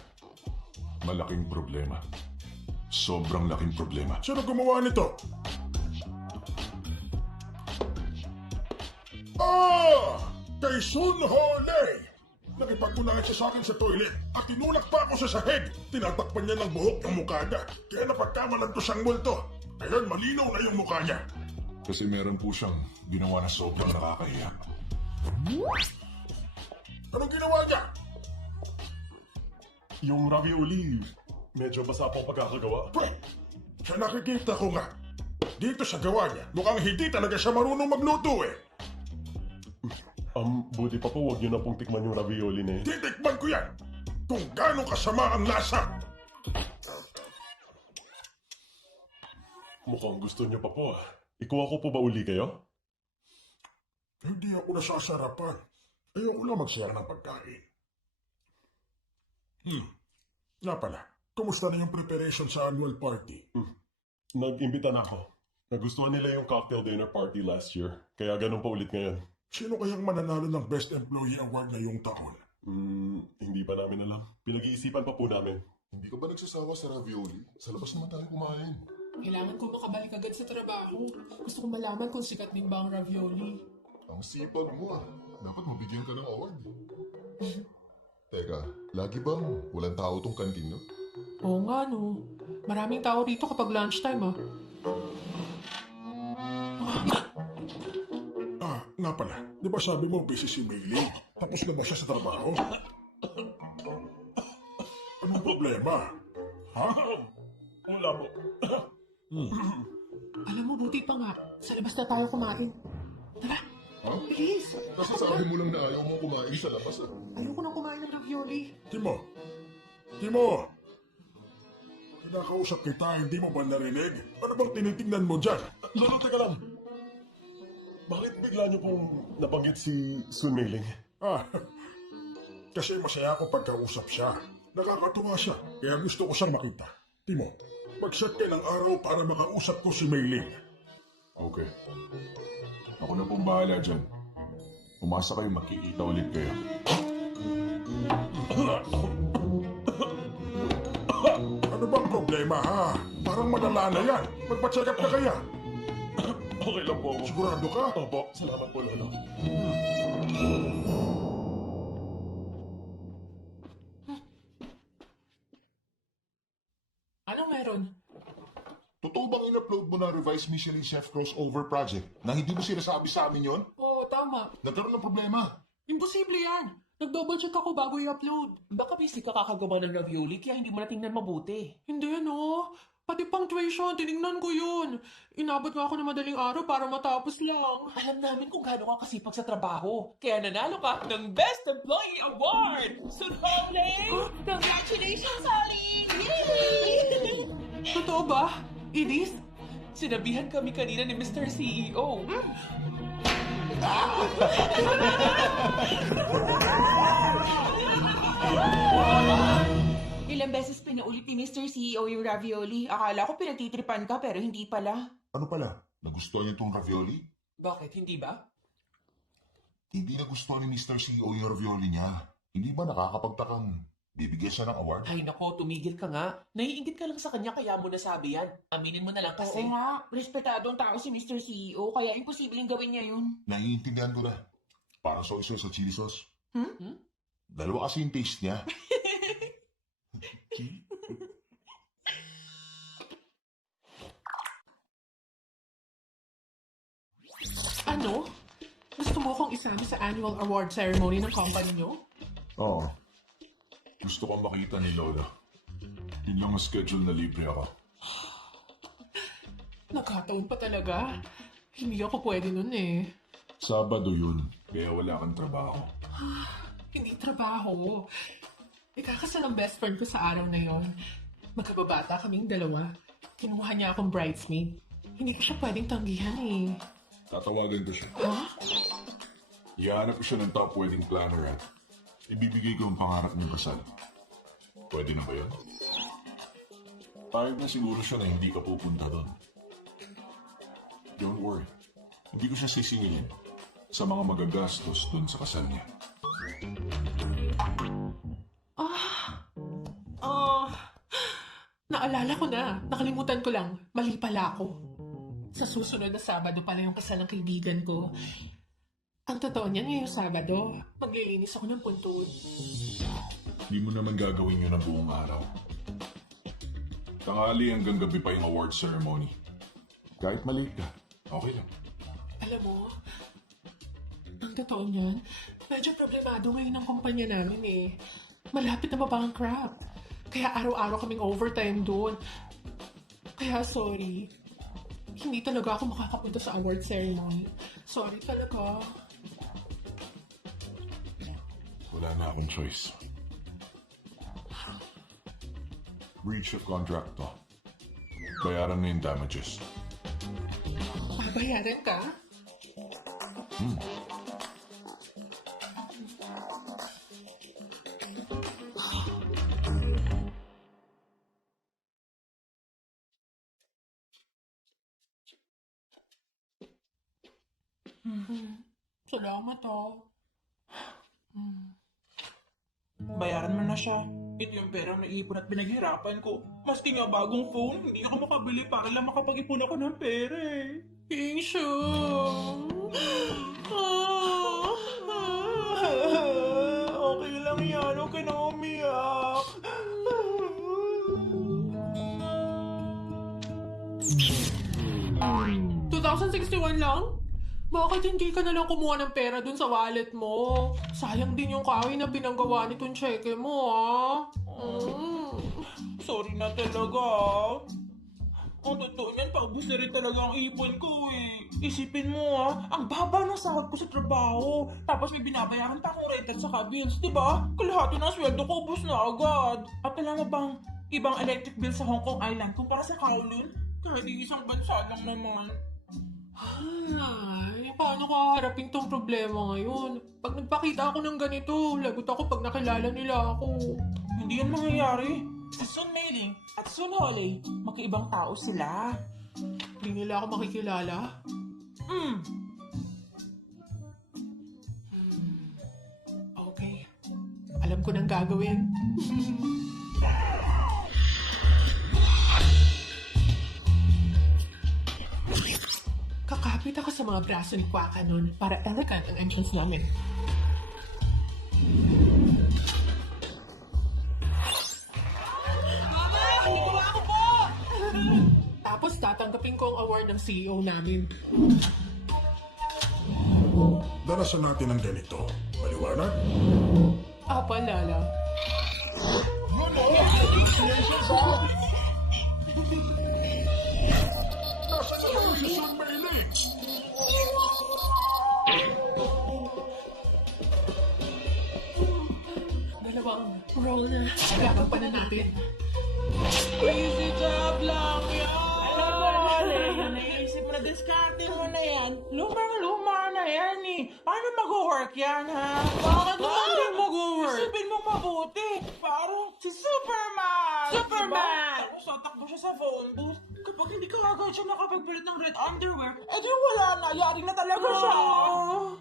Malaking problema. Sobrang laking problema. Sino gumawa nito? Ah! Kay Sun Ho Lei! Nakipagkulangan siya sa akin sa toilet at tinulak pa ako sa sahig. Tinatakpan niya ng buhok yung mukha niya. Kaya napagkamalan ko siyang multo. Ngayon malinaw na yung mukha niya. Kasi meron po siyang ginawa na sobrang nakakahiya. Anong ginawa niya? Yung ravioli, medyo basa pa ang pagkakagawa. Pwede, sa nakikita ko nga. Dito sa gawa niya, mukhang hindi talaga siya marunong magluto eh. Buti pa po, huwag niyo na pong tikman yung ravioli na yun. Titikman ko yan kung gaano kasama ang lasa. Mukhang gusto niyo pa po ah. Ikuha ko po ba uli kayo? Hindi ako nasasarapan. Ayoko lang magsayang ng pagkain. Nga pala, kumusta na yung preparation sa annual party? Nag-imbita na ako. Nagustuhan nila yung cocktail dinner party last year, kaya ganun pa ulit ngayon. Sino kayang mananalo ng Best Employee Award ngayong taon? Hindi pa namin alam. Pinag-iisipan pa po namin. Hindi ka ba nagsasawa sa ravioli? Sa labas naman tayo kumain. Kailangan ko makabalik agad sa trabaho. Gusto ko malaman kung sikat din ba ang ravioli. Ang sipag mo ah. Dapat mabigyan ka ng award. Teka, lagi bang walang tao tong kantin no? Oo nga no. Maraming tao rito kapag lunchtime ah. Nga pala, di ba sabi mo busy si Maylie? Tapos na ba siya sa trabaho? Anong problema? Ha? Wala po. Alam mo, buti pa nga. Sa labas na tayo kumain. Tara, bilis. Nasasabi mo lang na ayaw mo kumain sa labas ah. Ayoko nang kumain ng ravioli. Timo! Timo! Kinakausap kita, hindi mo ba narinig? Ano bang tinitingnan mo dyan? Lolo, teka lang. Bakit bigla niyo pong nabanggit si Sun Meiling? Kasi masaya ako pagkausap siya. Nakakatuwa siya, kaya gusto ko siyang makita. Timo, mag-set ka ng araw para makausap ko si Mayling. Okay. Ako na pong bahala dyan. Umasa kayo, makikita ulit kayo. Ano bang problema ha? Parang madala na yan. Magpa-check up ka kaya? Okay lang po ako. Sigurado ka? Opo, salamat po, Lolo. Anong meron? Totoo bang in-upload mo na revised Michelin Chef crossover project na hindi mo sinasabi sa amin yon? Oo, tama. Nagkaroon ng problema. Imposible yan. Nag-double check ako bago i-upload. Baka busy ka kakagawa ng ravioli kaya hindi mo natingnan mabuti. Hindi ano. Pati punctuation, tinignan ko yun. Inabot nga ako ng madaling araw para matapos lang. Alam namin kung gaano ka kasipag sa trabaho. Kaya nanalo ka ng Best Employee Award! Sunhole! Congratulations, Holly! Yay! Totoo ba? Edis? Sinabihan kami kanina ni Mr. CEO. Ilang beses pinaulit ni Mr. CEO yung ravioli. Akala ko pinagtitripan ka pero hindi pala. Ano pala? Nagustuhan niyo itong ravioli? Bakit, hindi ba? Hindi nagustuhan ni Mr. CEO yung ravioli niya. Hindi ba nakakapagtakang bibigyan siya ng award? Ay nako, tumigil ka nga. Naiingit ka lang sa kanya kaya mo nasabi yan. Aminin mo na lang kasi. Oo nga, respetadong tao si Mr. CEO kaya imposibleng gawin niya yun. Naiintindihan ko na. Parang soy sauce at chili sauce. Dalawa kasi yung taste niya. Ano? Gusto mo akong isama sa annual award ceremony ng company nyo? Oo. Gusto kong makita ni Lola. Yun lang ang schedule na libre ako. Nagkataon pa talaga. Hindi ako pwede nun eh. Sabado yun, kaya wala kang trabaho. Hindi trabaho. Ikakasal ang best friend ko sa araw na yon. Magkababata kaming dalawa. Kinuha niya akong bridesmaid. Hindi ko siya pwedeng tanggihan eh. Tatawagan ko siya. Huh? Ihahanap ko siya ng top wedding planner at ibibigay ko ang pangarap niyong kasal. Pwede na ba yun? Payag na siguro siya na hindi ka pupunta doon. Don't worry. Hindi ko siya sisingilin sa mga magagastos doon sa kasal niya. Naalala ko na. Nakalimutan ko lang. Mali pala ako. Sa susunod na Sabado pala yung kasal ng kaibigan ko. Ang totoo niyan ngayong Sabado, maglilinis ako ng puntod. Hindi mo naman gagawin yun ang buong araw. Tanghali hanggang gabi pa yung award ceremony. Kahit maliit ka, okay lang. Alam mo, ang totoo niyan, medyo problemado ngayon ang kumpanya namin eh. Malapit na ba ang crap? Kaya araw-araw kaming overtime doon. Kaya sorry. Hindi talaga ako makakapunta sa award ceremony. Sorry talaga. Wala na akong choice. Breach of contract to. Bayaran na yung damages. Babayaran ka? Salamat Bayaran mo na siya. Ito yung perang naipon at pinaghirapan ko. Maski nga bagong phone, hindi ako makabili para lang makapag-ipon ako ng pera eh. Isha! Okay lang yan, huwag ka na umiyak. $2,061 lang? Bakit hindi ka na lang kumuha ng pera dun sa wallet mo? Sayang din yung kahoy na pinanggawa nitong cheque mo, ah. Sorry na talaga. Ang totoo niyan, paubos na rin talaga ang ipon ko eh. Isipin mo ang baba ng sahod ko sa trabaho. Tapos may binabayaran pa akong rent at saka bills, di ba? Kalahati ng sweldo ko, ubos na agad. At alam mo bang, ibang electric bill sa Hong Kong Island kumpara sa Kowloon? Kahit isang bansa lang naman. Ay, paano ko haharapin tong problema ngayon? Pag nagpakita ako ng ganito, lagot ako pag nakilala nila ako. Hindi yan mangyayari. Sa Sun Mailing at Sun Holiday, magkaibang tao sila. Hindi nila ako makikilala. Okay. Alam ko nang gagawin. Kakapit ako sa mga braso ni Kwaka nun para elegant ang entrance namin. Tapos Tatanggapin ko ang award ng CEO namin. Darasan natin ang ganito. Maliwanag? Apa, Lala? Nasaan na kayo si Sun Meili? Dalawang roll na. Gagampanan natin. Easy job lang yan! Alam mo, Ole, yung naisip mo na diskarte mo na yan, lumang-luma na yan eh. Paano mag-work yan, ha? Bakit naman din mag-work? Isipin mo mabuti. Parang si Superman! Superman! Diba? Tapos tatakbo siya sa phone booth. Kapag hindi ka agad siya nakapagpalit ng red underwear, edi wala na, yari na talaga siya.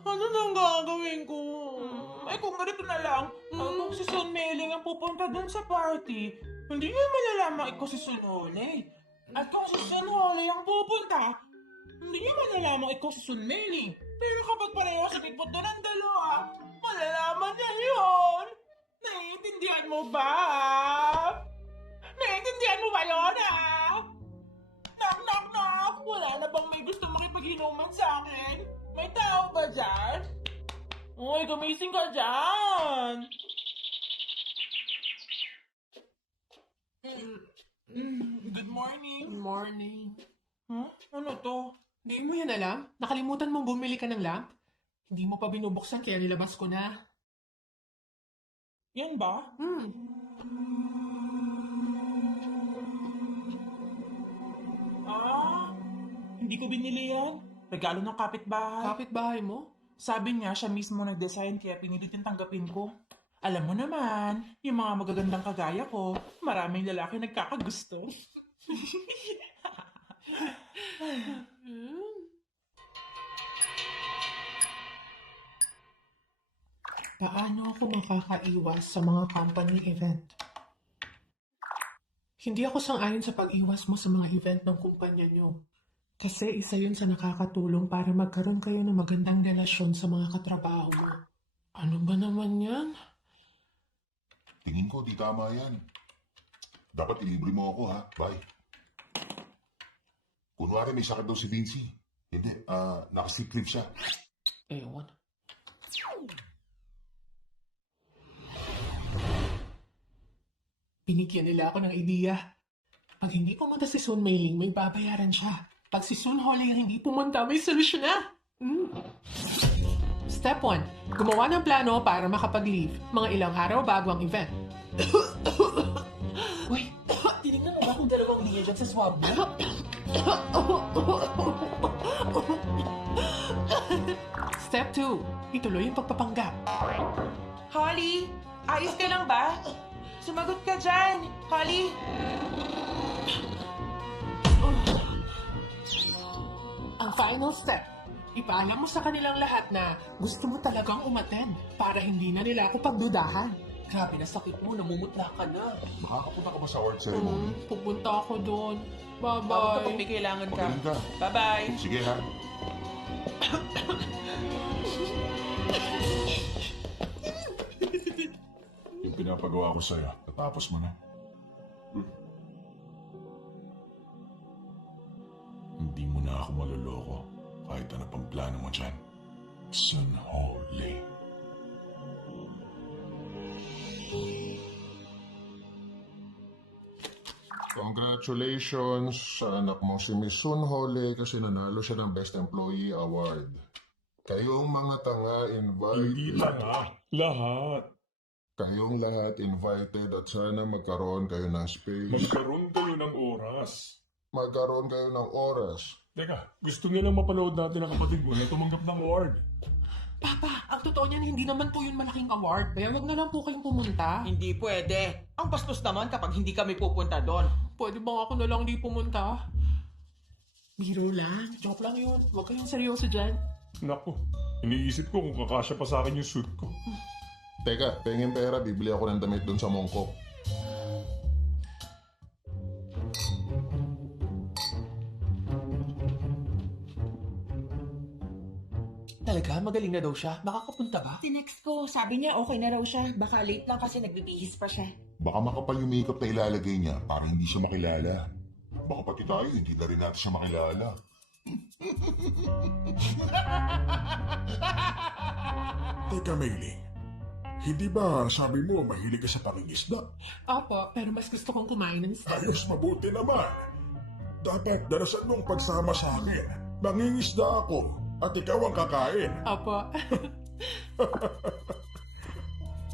Ano nang gagawin ko? Eh kung ganito na lang, kung si Sun Meiling ang pupunta dun sa party, hindi niya malalaman ikaw si Sun Hole. At kung si Sun Hole ang pupunta, hindi niya malalaman ikaw si Sun Meiling. Pero kapag pareho sa pipot na ng dalawa, malalaman niya yun. Naiintindihan mo ba? Naiintindihan mo ba yun, ha? Knock, knock, knock! Wala na bang may gusto makipag-inuman sa akin? May tao ba dyan? Uy, gumising ka dyan! Good morning. Morning. Huh? Ano to? Hindi mo yan alam? Nakalimutan mong bumili ka ng lamp? Hindi mo pa binubuksan kaya nilabas ko na. Yan ba? Hindi ko binili yan. Regalo ng kapitbahay. Kapit-bahay mo? Sabi niya, siya mismo nag-design kaya pinilit yung tanggapin ko. Alam mo naman, yung mga magagandang kagaya ko, maraming lalaki nagkakagusto. Paano ako makakaiwas sa mga company event? Hindi ako sang-ayon sa pag-iwas mo sa mga event ng kumpanya nyo. Kasi isa yun sa nakakatulong para magkaroon kayo ng magandang relasyon sa mga katrabaho mo. Ano ba naman yan? Tingin ko, di tama yan. Dapat ilibre mo ako, ha? Bye. Kunwari may sakit daw si Vinci. Hindi, naka-sick leave siya. Ewan. Binigyan nila ako ng ideya. Pag hindi pumunta si Sun Meiling, may babayaran siya. Pag si Sun Hole ang hindi pumunta, may solusyon na. Step 1. Gumawa ng plano para makapag-leave. Mga ilang araw bago ang event. Uy, tinignan mo ba kung dalawang linya dyan sa swab mo? Step 2. Ituloy yung pagpapanggap. Holly, ayos ka lang ba? Sumagot ka dyan, Holly. Ang final step. Ipaalam mo sa kanilang lahat na gusto mo talagang umaten para hindi na nila ako pagdudahan. Grabe na sakit mo, namumutla ka na. Makakapunta ka ba sa award ceremony? Pupunta ako doon. Tawag ka Bye-bye. pag may kailangan ka. Magaling ka. Bye-bye. Sige, ha? Yung pinapagawa ko sa'yo, natapos mo na. Hindi mo na ako maloloko kahit ano pang plano mo dyan. Sun Hole. Congratulations sa anak mo si Miss Sun Hole kasi nanalo siya ng Best Employee Award. Kayong mga tanga Hindi invited. tanga. Lahat. Kayong lahat invited at sana magkaroon kayo ng space. Magkaroon kayo ng oras. Magkaroon kayo ng oras. Teka, gusto nilang mapanood natin ang kapatid mo na tumanggap ng award. Papa, ang totoo niyan, hindi naman po yun malaking award. Kaya wag na lang po kayong pumunta. Hindi pwede. Ang bastos naman kapag hindi kami pupunta doon. Pwede bang ako na lang di pumunta? Biro lang. Joke lang yun. Huwag kayong seryoso dyan. Naku, iniisip ko kung kakasya pa sa akin yung suit ko. Teka, pengin pera, bibili ako ng damit doon sa Mongkok. Talaga? Magaling na daw siya? Makakapunta ba? Tinext ko, sabi niya okay na raw siya. Baka late lang kasi nagbibihis pa siya. Baka makapal yung makeup na ilalagay niya para hindi siya makilala. Baka pati tayo, hindi na rin natin siya makilala. Teka, Mailing. Hindi ba sabi mo mahilig ka sa pangingisda? Opo, pero mas gusto kong kumain ng Ayos, mabuti naman. Dapat darasan mong pagsama sa akin. Mangingisda ako at ikaw ang kakain. Opo.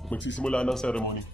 Magsisimula na ang ceremony.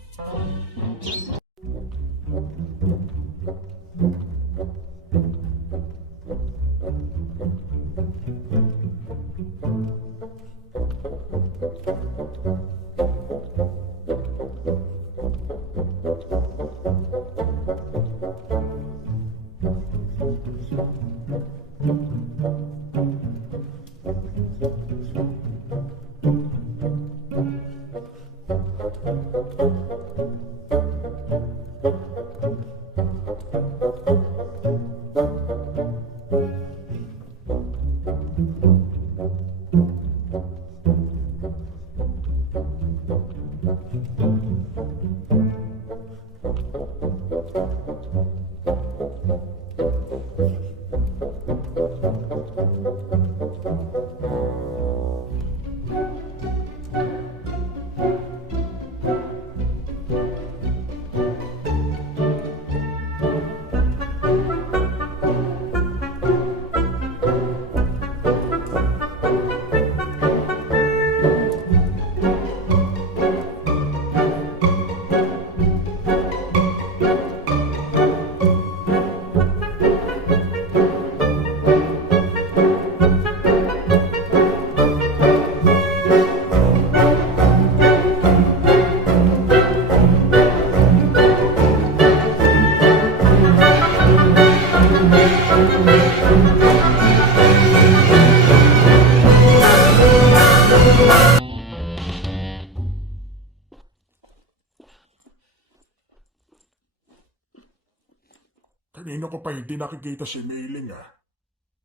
Kanina ko pa hindi nakikita si Mailing ah.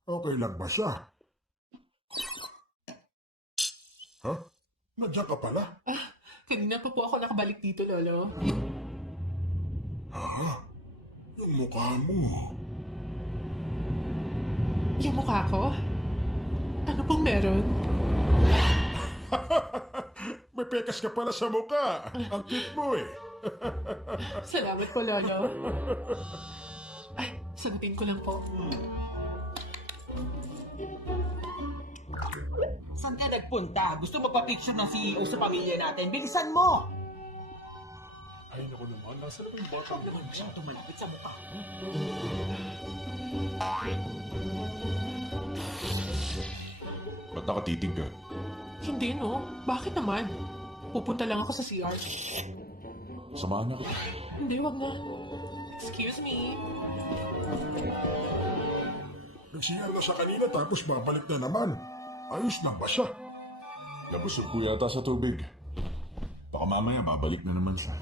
Okay lang ba siya? Ha? Nandiyan ka pala? Kanina pa po ako nakabalik dito, Lolo. Ha? Yung mukha mo. Yung mukha ko? Ano pong meron? May pekas ka pala sa mukha. Ang cute mo eh. Salamat po, Lolo. Ay, sagutin ko lang po. Saan ka nagpunta? Gusto mo pa-picture ng CEO sa pamilya natin? Bilisan mo! Ay, naku naman. Nasaan na ba yung bata? Huwag naman siyang tumalapit sa mukha mo. Ba't nakatitig ka? Hindi, no? Bakit naman? Pupunta lang ako sa CR. Samahan na kita. Hindi, wag na. Excuse me. Nagsiyal na siya kanina tapos babalik na naman. Ayos lang ba siya? Nabusog ko yata sa tubig. Baka mamaya babalik na naman siya.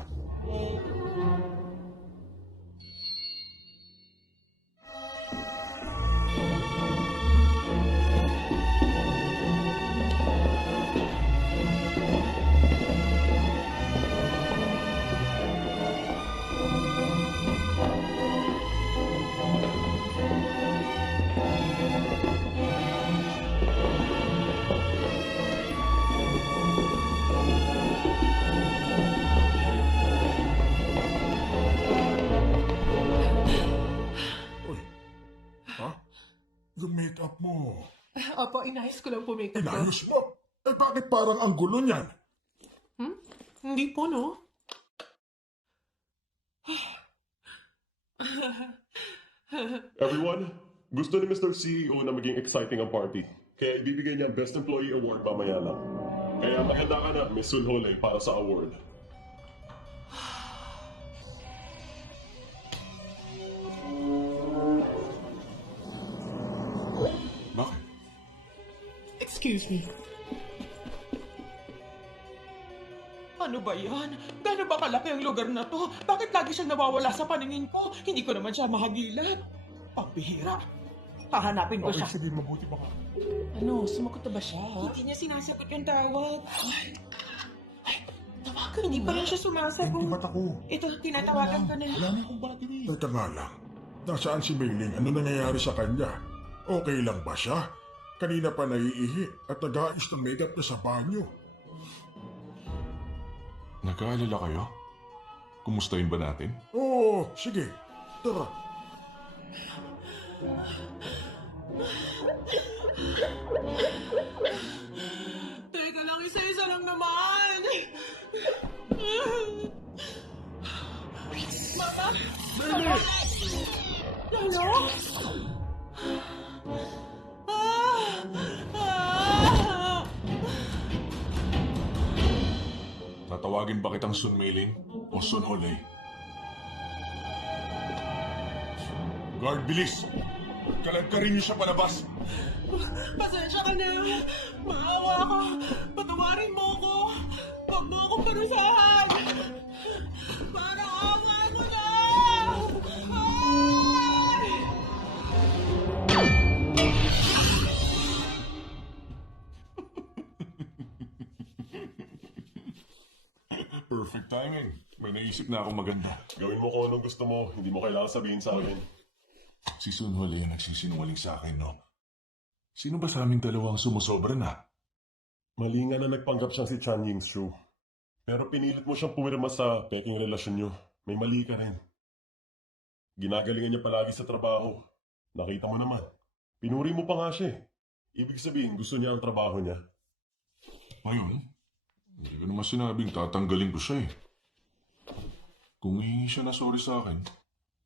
Uy. Ha? Yung makeup mo. Opo, inayos ko lang po makeup ko. Inayos mo? Eh bakit parang ang gulo niyan? Hindi po, no? Everyone, gusto ni Mr. CEO na maging exciting ang party. Kaya ibibigay niya ang Best Employee Award mamaya lang. Kaya mahanda ka na, Miss Sunhole, para sa award. Bakit? Excuse me. Ano ba yan? Gano'n ba kalaki ang lugar na to? Bakit lagi siyang nawawala sa paningin ko? Hindi ko naman siya mahagilan. Pambihira. Hahanapin ko Okay, siya. sige, mabuti baka. Ano, sumagot na ba siya? Hindi niya sinasagot yung tawag. Tawagan Hindi mo pa na. rin siya sumasagot. Hindi ba't ako? Ito, tinatawagan ko na. Wala na akong battery. Teka nga lang. Nasaan si Meiling? Ano nangyayari sa kanya? Okay lang ba siya? Kanina pa naiihi at nag-aayos ng makeup na sa banyo. Nag-aalala kayo? Kumustahin ba natin? Oo, sige. Tara. Teka lang, isa-isa lang naman! Mama? Lolo? Tatawagin ba kitang Sun Meiling o Sun Olay? Guard, bilis! Kalag ka rin niyo siya palabas! Pasensya ka na! Maawa ka! Patawarin mo ko! Huwag mo akong parusahan! Parang awa ko na! Ay! Perfect timing. May naisip na akong maganda. Gawin mo kung anong gusto mo. Hindi mo kailangan sabihin sa akin. Si Sun Olay ang nagsisinungaling sa akin, no? Sino ba sa aming dalawang sumusobra na? Mali nga na nagpanggap siyang si Chan Ying-shu. Pero pinilit mo siyang pumirma sa peking relasyon niyo. May mali ka rin. Ginagalingan niya palagi sa trabaho. Nakita mo naman. Pinuri mo pa nga siya eh. Ibig sabihin, gusto niya ang trabaho niya. Ayun, hindi ko naman sinabing tatanggalin ko siya eh. Kung hihingi siya na sorry sa akin,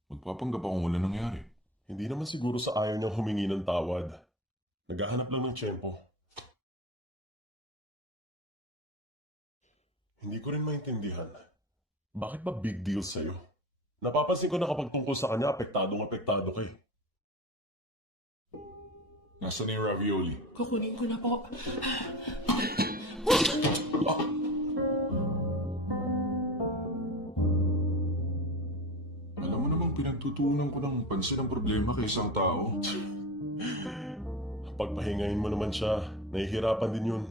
magpapanggap akong wala nangyari. Hindi naman siguro sa ayaw niyang humingi ng tawad. Naghahanap lang ng tiyempo. Hindi ko rin maintindihan. Bakit ba big deal sa'yo? Napapansin ko na kapag tungkol sa kanya, apektado ka eh. Nasaan na yung ravioli? Kukunin ko na po. Alam mo namang pinagtutuunan ko ng pansin ang problema kay isang tao. Pagpahingayin mo naman siya, nahihirapan din yun.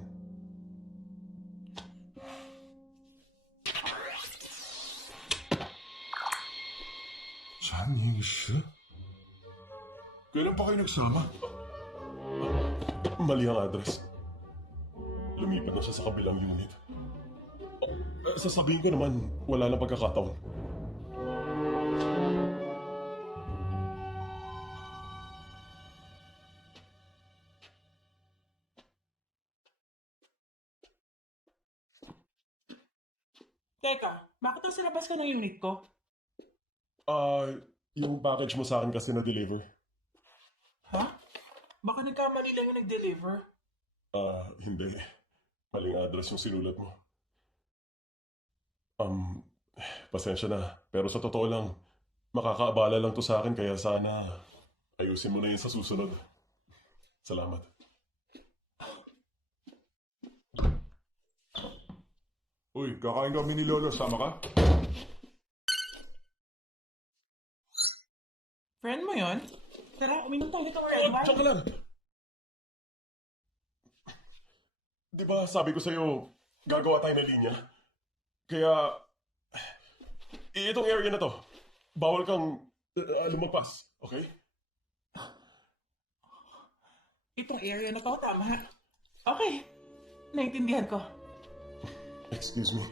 Chan Ying-shu? Kailan pa kayo nagsama? Mali ang address. Lumipat na siya sa kabilang unit. Sasabihin ko naman, wala na pagkakataon. Teka, bakit ang sinabas ka ng unit ko? Yung package mo sa akin kasi na-deliver. Ha? Baka nagkamali lang yung nag-deliver. Hindi. Maling address yung sinulat mo. Pasensya na. Pero sa totoo lang, makakaabala lang to sa akin kaya sana ayusin mo na yun sa susunod. Salamat. Uy, kakain kami ni Lolo. Sama ka? Friend mo yun? Tara, uminom tayo ng red wine. Diyan ka lang! Di ba sabi ko sa'yo, gagawa tayo ng linya? Kaya, itong area na to, bawal kang lumagpas, okay? Itong area na to, tama. Okay, naintindihan ko. Excuse me.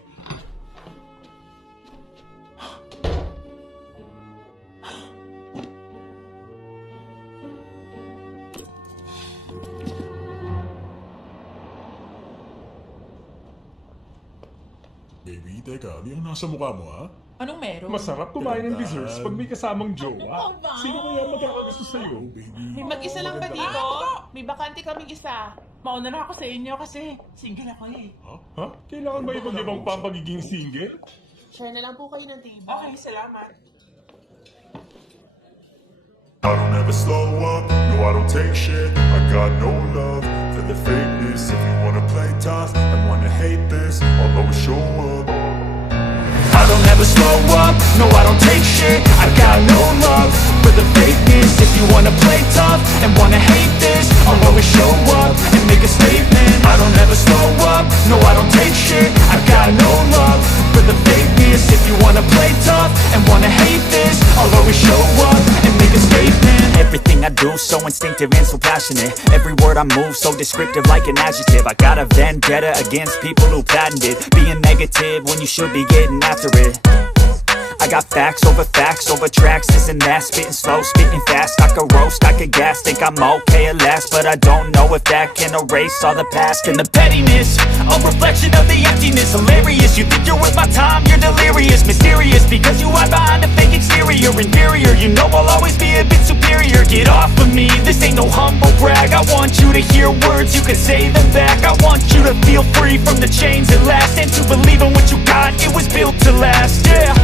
Baby, teka, ano yung nasa mukha mo, ha? Anong meron? Masarap kumain ng desserts pag may kasamang jowa. Sino kaya magkakagusto sa'yo? May mag-isa lang ba dito? May bakante kaming isa. Mauna na ako sa inyo kasi single ako eh. Ha? Kailangan ba ipag-ibang pa ang pagiging single? Share na lang po kayo ng table. Okay, salamat. I don't ever slow up, no I don't take shit. I got no love for the fakeness. If you wanna play tough and wanna hate this, I'll always show up. I don't ever slow up, no I don't take shit. I got no love for the fakeness. If you wanna play tough and wanna hate this, I'll always show up and make a statement. I don't ever slow up, no I don't take shit. I got no love for the fakeness. If you wanna play tough and wanna hate this, I'll always show up and make a statement. Everything I do so instinctive and so passionate. Every word I move so descriptive like an adjective. I got a vendetta against people who patented being negative when you should be getting after it. I got facts over tracks, this and that. Spitting slow, spitting fast. I could roast, I could gas. Think I'm okay at last, but I don't know if that can erase all the past. And the pettiness, a reflection of the emptiness. Hilarious, you think you're worth my time, you're delirious. Mysterious, because you hide behind a fake exterior. Inferior, you know I'll always be a bit superior. Get off of me, this ain't no humble brag. I want you to hear words, you can say them back. I want you to feel free from the chains at last, and to believe in what you got, it was built to last, yeah.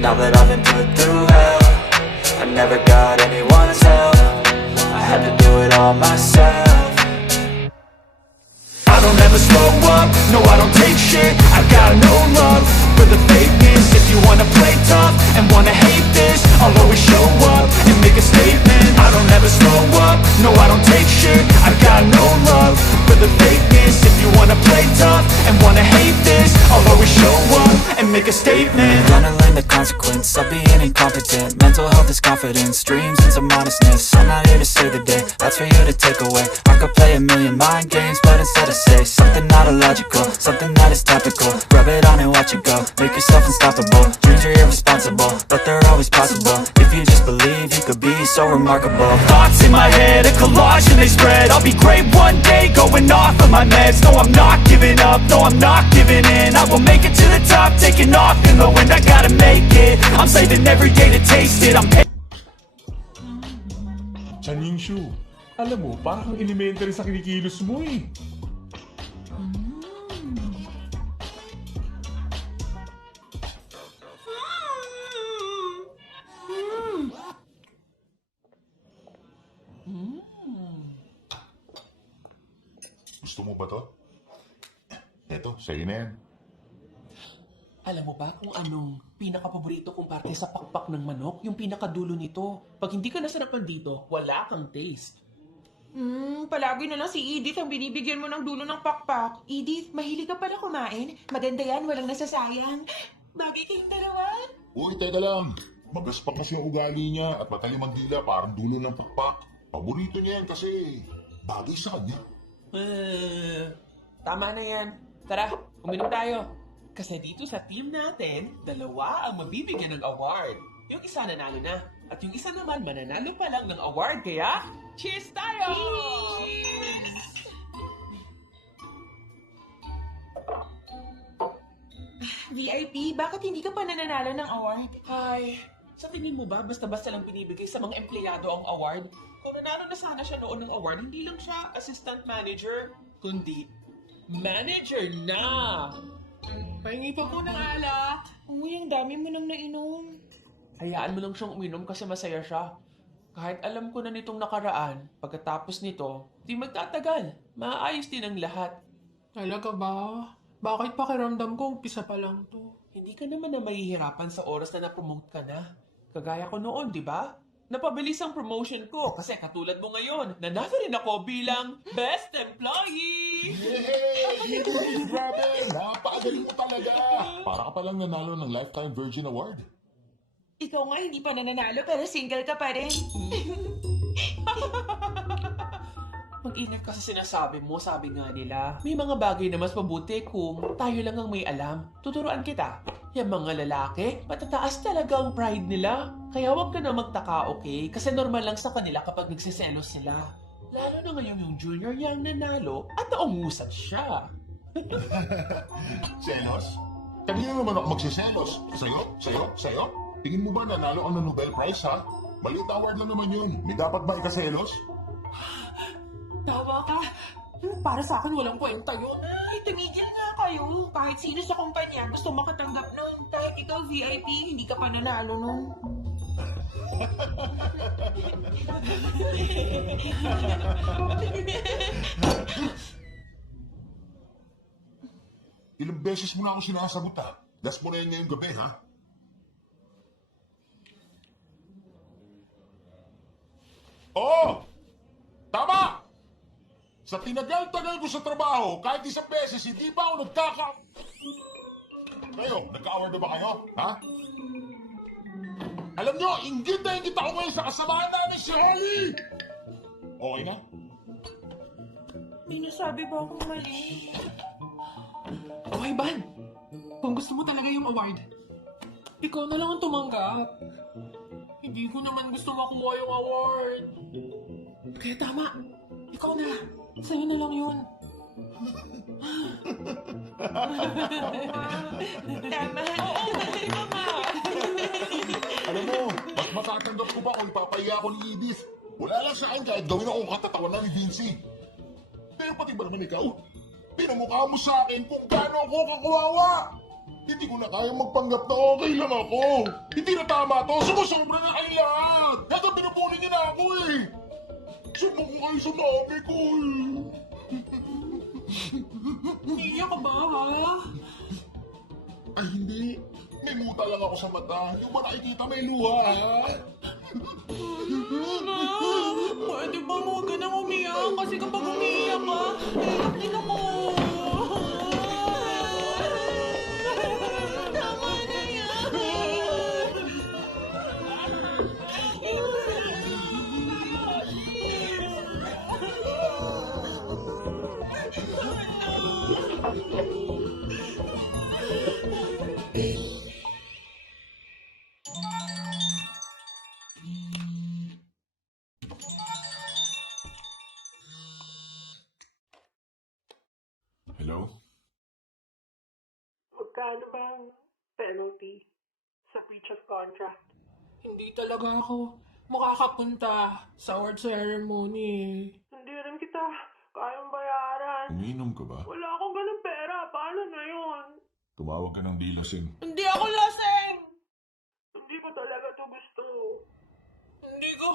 Now that I've been put through hell, I never got anyone's help. I had to do it all myself. I don't ever slow up, no I don't take shit. I got no love for the fakeness. If you wanna play tough and wanna hate this, I'll always show up and make a statement. I don't ever slow up, no I don't take shit. I got no love for the fakeness. If you wanna play tough and wanna hate this, I'll always show up and make a statement. Gonna learn the consequence of being incompetent. Mental health is confidence, dreams and some modestness. I'm not here to save the day, that's for you to take away. I could play a million mind games, but instead I say something not illogical, something that is topical. Rub it on and watch it go, make yourself unstoppable. Dreams are irresponsible, but they're always possible. If you just believe, you could be so remarkable. Thoughts in my head, a collage and they spread. I'll be great one day, going off of my meds. No, I'm not giving up, no, I'm not giving in. I will make it to the top, taking off in the wind. I gotta make it, I'm saving every day to taste it. I'm Chan Yingshu, alam mo, parang elementary sa kinikilos mo eh. Gusto mo ba to? Eto, sa'yo na yan. Alam mo ba kung anong pinaka-paborito kong parte sa pakpak ng manok? Yung pinakadulo nito. Pag hindi ka nasarapan dito, wala kang taste. Palagi na lang si Edith ang binibigyan mo ng dulo ng pakpak. Edith, mahilig ka pala kumain. Maganda yan, walang nasasayang. Bagay kayong dalawa. Uy, teka lang. Magaspak kasi ang ugali niya at matalim ang dila parang dulo ng pakpak. Paborito niya yan kasi bagay sa kanya. Tama na yan. Tara, uminom tayo. Kasi dito sa team natin, dalawa ang mabibigyan ng award. Yung isa nanalo na, at yung isa naman mananalo pa lang ng award. Kaya, cheers tayo! VIP, bakit hindi ka pa nananalo ng award? Ay, sa tingin mo ba basta-basta lang pinibigay sa mga empleyado ang award? Kung nanalo na sana siya noon ng award, hindi lang siya assistant manager, kundi manager na! Pahingi pa po ng alak. Uy, ang dami mo nang nainom. Hayaan mo lang siyang uminom kasi masaya siya. Kahit alam ko na nitong nakaraan, pagkatapos nito, di magtatagal. Maayos din ang lahat. Talaga ba? Bakit pakiramdam ko umpisa pa lang to? Hindi ka naman na mahihirapan sa oras na na-promote ka na. Kagaya ko noon, di ba? Napabilis ang promotion ko kasi katulad mo ngayon, nanalo rin ako bilang Best Employee! Yay! Grabe! Napakagaling ko talaga! Para ka palang nanalo ng Lifetime Virgin Award. Ikaw nga hindi pa nananalo pero single ka pa rin. Mag-ingat ka sa sinasabi mo, sabi nga nila. May mga bagay na mas mabuti kung tayo lang ang may alam. Tuturuan kita. Yung mga lalaki, matataas talaga ang pride nila. Kaya huwag ka na magtaka, okay? Kasi normal lang sa kanila kapag nagsiselos sila. Lalo na ngayon yung junior niya ang nanalo at naungusan siya. Selos? Kanina naman ako magsiselos. Sa'yo? Sa'yo? Sa'yo? Tingin mo ba nanalo ang Nobel Prize, ha? Maliit na award lang naman yun. May dapat ba ikaselos? Tawa ka. Para sa akin walang kwenta yun. Ay, tumigil nga kayo. Kahit sino sa kumpanya gusto makatanggap nun. Kahit ikaw VIP, hindi ka pa nanalo nun. Ilang beses mo na ako sinasagot, ha? Last mo na yan ngayong gabi, ha? Oo! Tama! Sa tinagal-tagal ko sa trabaho, kahit isang beses, hindi pa ako nagkaka... Kayo, nagka-award ba kayo? Ha? Alam nyo, inggit ako ngayon sa kasamahan namin si Holly! Okay na? May nasabi ba akong mali? Oh, Ivan! Kung gusto mo talaga yung award, ikaw na lang ang tumanggap. Hindi ko naman gusto makuha yung award. Kaya tama, ikaw na. Sa'yo na lang yun. Tama. Oo, tama. Alam mo, mas matatanggap ko ba kung ipapahiya ako ni Edith? Wala lang sa akin kahit gawin akong katatawanan ni Vinci. Pero pati ba naman ikaw? Pinamukha mo sa akin kung gaano ako kakuwawa! Hindi ko na kaya magpanggap na okay lang ako! Hindi na tama to! Sumusobra na kayo lahat! Kaya pinupuli niyo na ako eh! Sumbong ko kayo sa mami ko eh! Iiyak ka ba, ha? Ay hindi! May muta lang ako sa mata. Yung ba nakikita may luha ha? Pwede ba huwag ka nang umiyak? Kasi kapag umiiyak ka, iiyak din ako. Tama na yan. Hello? Magkano bang penalty sa breach of contract? Hindi talaga ako makakapunta sa award ceremony. Hindi rin kita kayang bayaran. Umiinom ka ba? Wala akong ganun pera. Paano na yun? Tumawag ka ng di lasing. Hindi ako lasing! Hindi ko talaga to gusto. Hindi ko...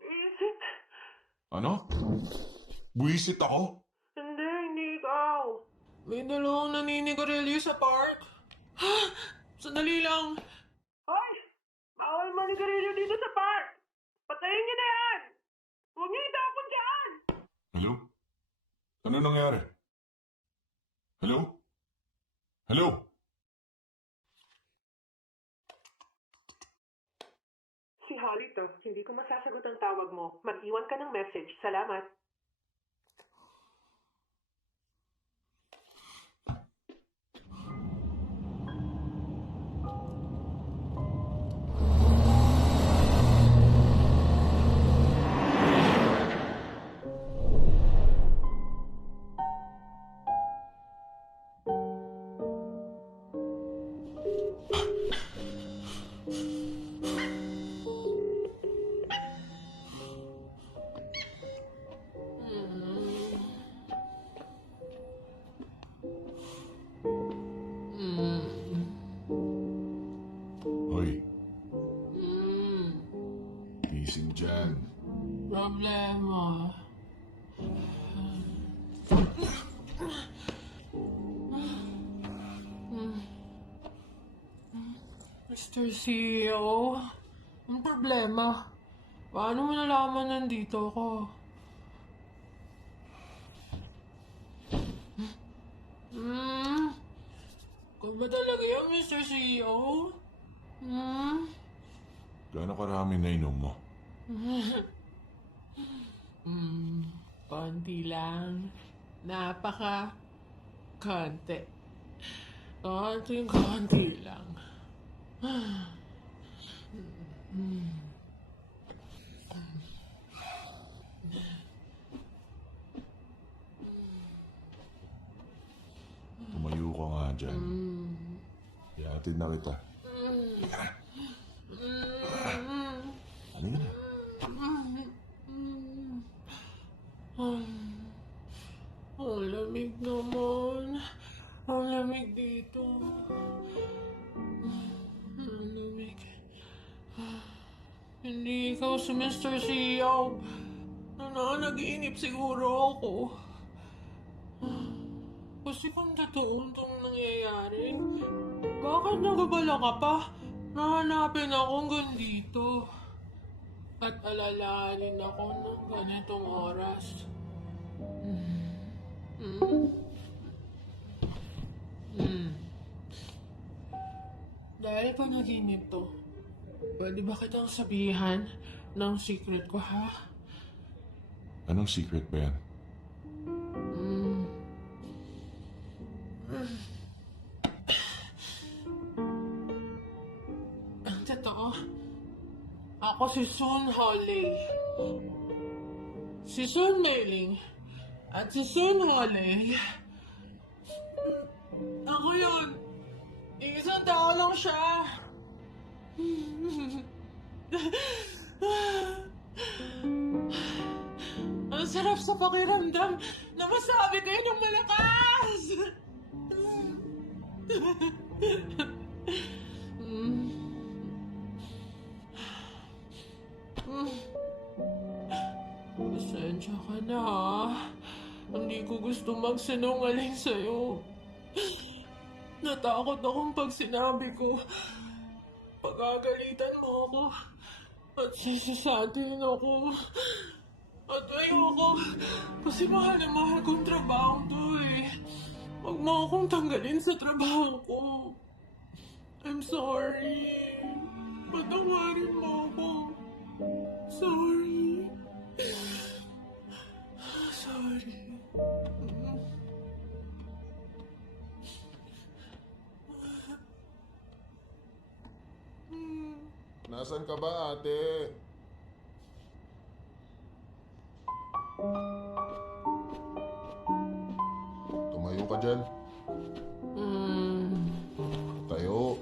Isip. Ano? Buwisit ako? Hindi ikaw. May dalawang naninigarilyo sa park. Ha? Sandali lang. Hoy! Bawal manigarilyo dito sa park! Patayin niyo na yan! Huwag niyo itapon dyan! Hello? Ano nangyari? Hello? Hello? Si Holly to. Hindi ko masasagot ang tawag mo. Mag-iwan ka ng message. Salamat. Hoy. Gising dyan. Problema. Mr. CEO, ang problema? Paano mo nalaman nandito ako? Kung ba talaga yan, Mr. CEO? Gaano karami na inom mo? Konti lang. Konti. Konti lang. Tumayo ka nga dyan. Ihatid na kita. Halika na. Halika na. Ang lamig naman. Ang lamig dito. Ang lamig. Hindi ikaw si Mr. CEO. Nag-iinip siguro ako. Kasi kung totoo itong nangyayari, bakit nagabala ka pa? Nahanapin ako hanggang dito. At alalahanin ako ng ganitong oras. Dahil panaginip to, pwede ba kitang sabihan ng secret ko, ha? Anong secret ba yan? Ang totoo, ako si Sun Holly. Si Sun Meiling at si Sun Holly. Ako yun. Isang tao lang siya. Ang sarap sa pakiramdam na masabi kayo ng malakas. Pasensya ka na, ha? Hindi ko gusto magsinungaling sa'yo. Natakot akong pag sinabi ko, pagagalitan mo ako at sisisatin ako. At ayoko, kasi mahal na mahal kong trabaho to eh. Huwag mo akong tanggalin sa trabaho ko. I'm sorry. Patawarin mo ako. Sorry. Sorry. Nasaan ka ba, ate? Tumayo ka dyan. Tayo.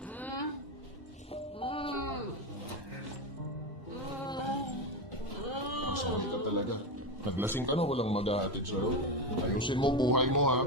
Masali ka talaga. Naglasing ka na, walang maghahatid sa'yo. Ayusin mo buhay mo, ha?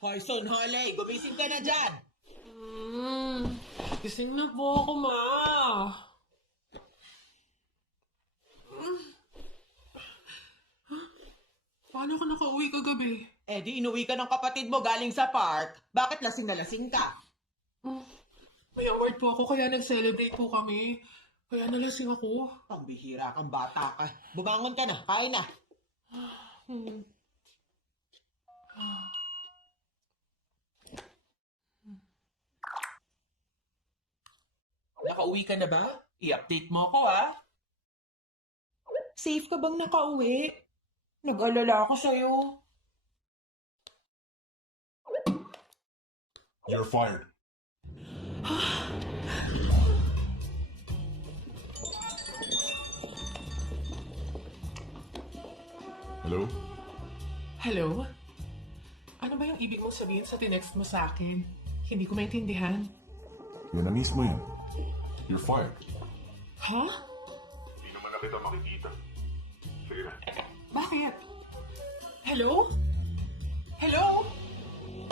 Hoy, Sun Holly, gumising ka na dyan! Gising na po ako, ma. Paano ka nakauwi kagabi? Eh di inuwi ka ng kapatid mo galing sa park. Bakit lasing na lasing ka? May award po ako kaya nag-celebrate po kami. Kaya nalasing ako. Pambihira kang bata ka. Bumangon ka na, kain na. Nakauwi ka na ba? I-update mo ako, ha? Safe ka bang nakauwi? Nag-alala ako sa'yo. You're fired. Hello? Hello? Ano ba yung ibig mong sabihin sa tinext mo sa akin? Hindi ko maintindihan. Yan na mismo yan. You're fired. Ha? Hindi naman na kita makikita. Sige na. Bakit? Hello? Hello?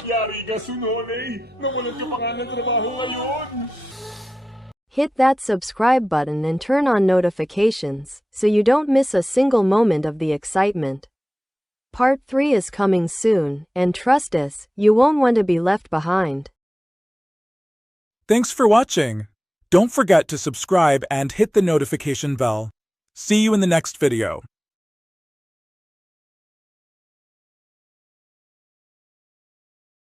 Yari ka, Sunolay! Nawalan ka pa nga ng trabaho ngayon! Hit that subscribe button and turn on notifications so you don't miss a single moment of the excitement. Part 3 is coming soon, and trust us, you won't want to be left behind. Thanks for watching. Don't forget to subscribe and hit the notification bell. See you in the next video.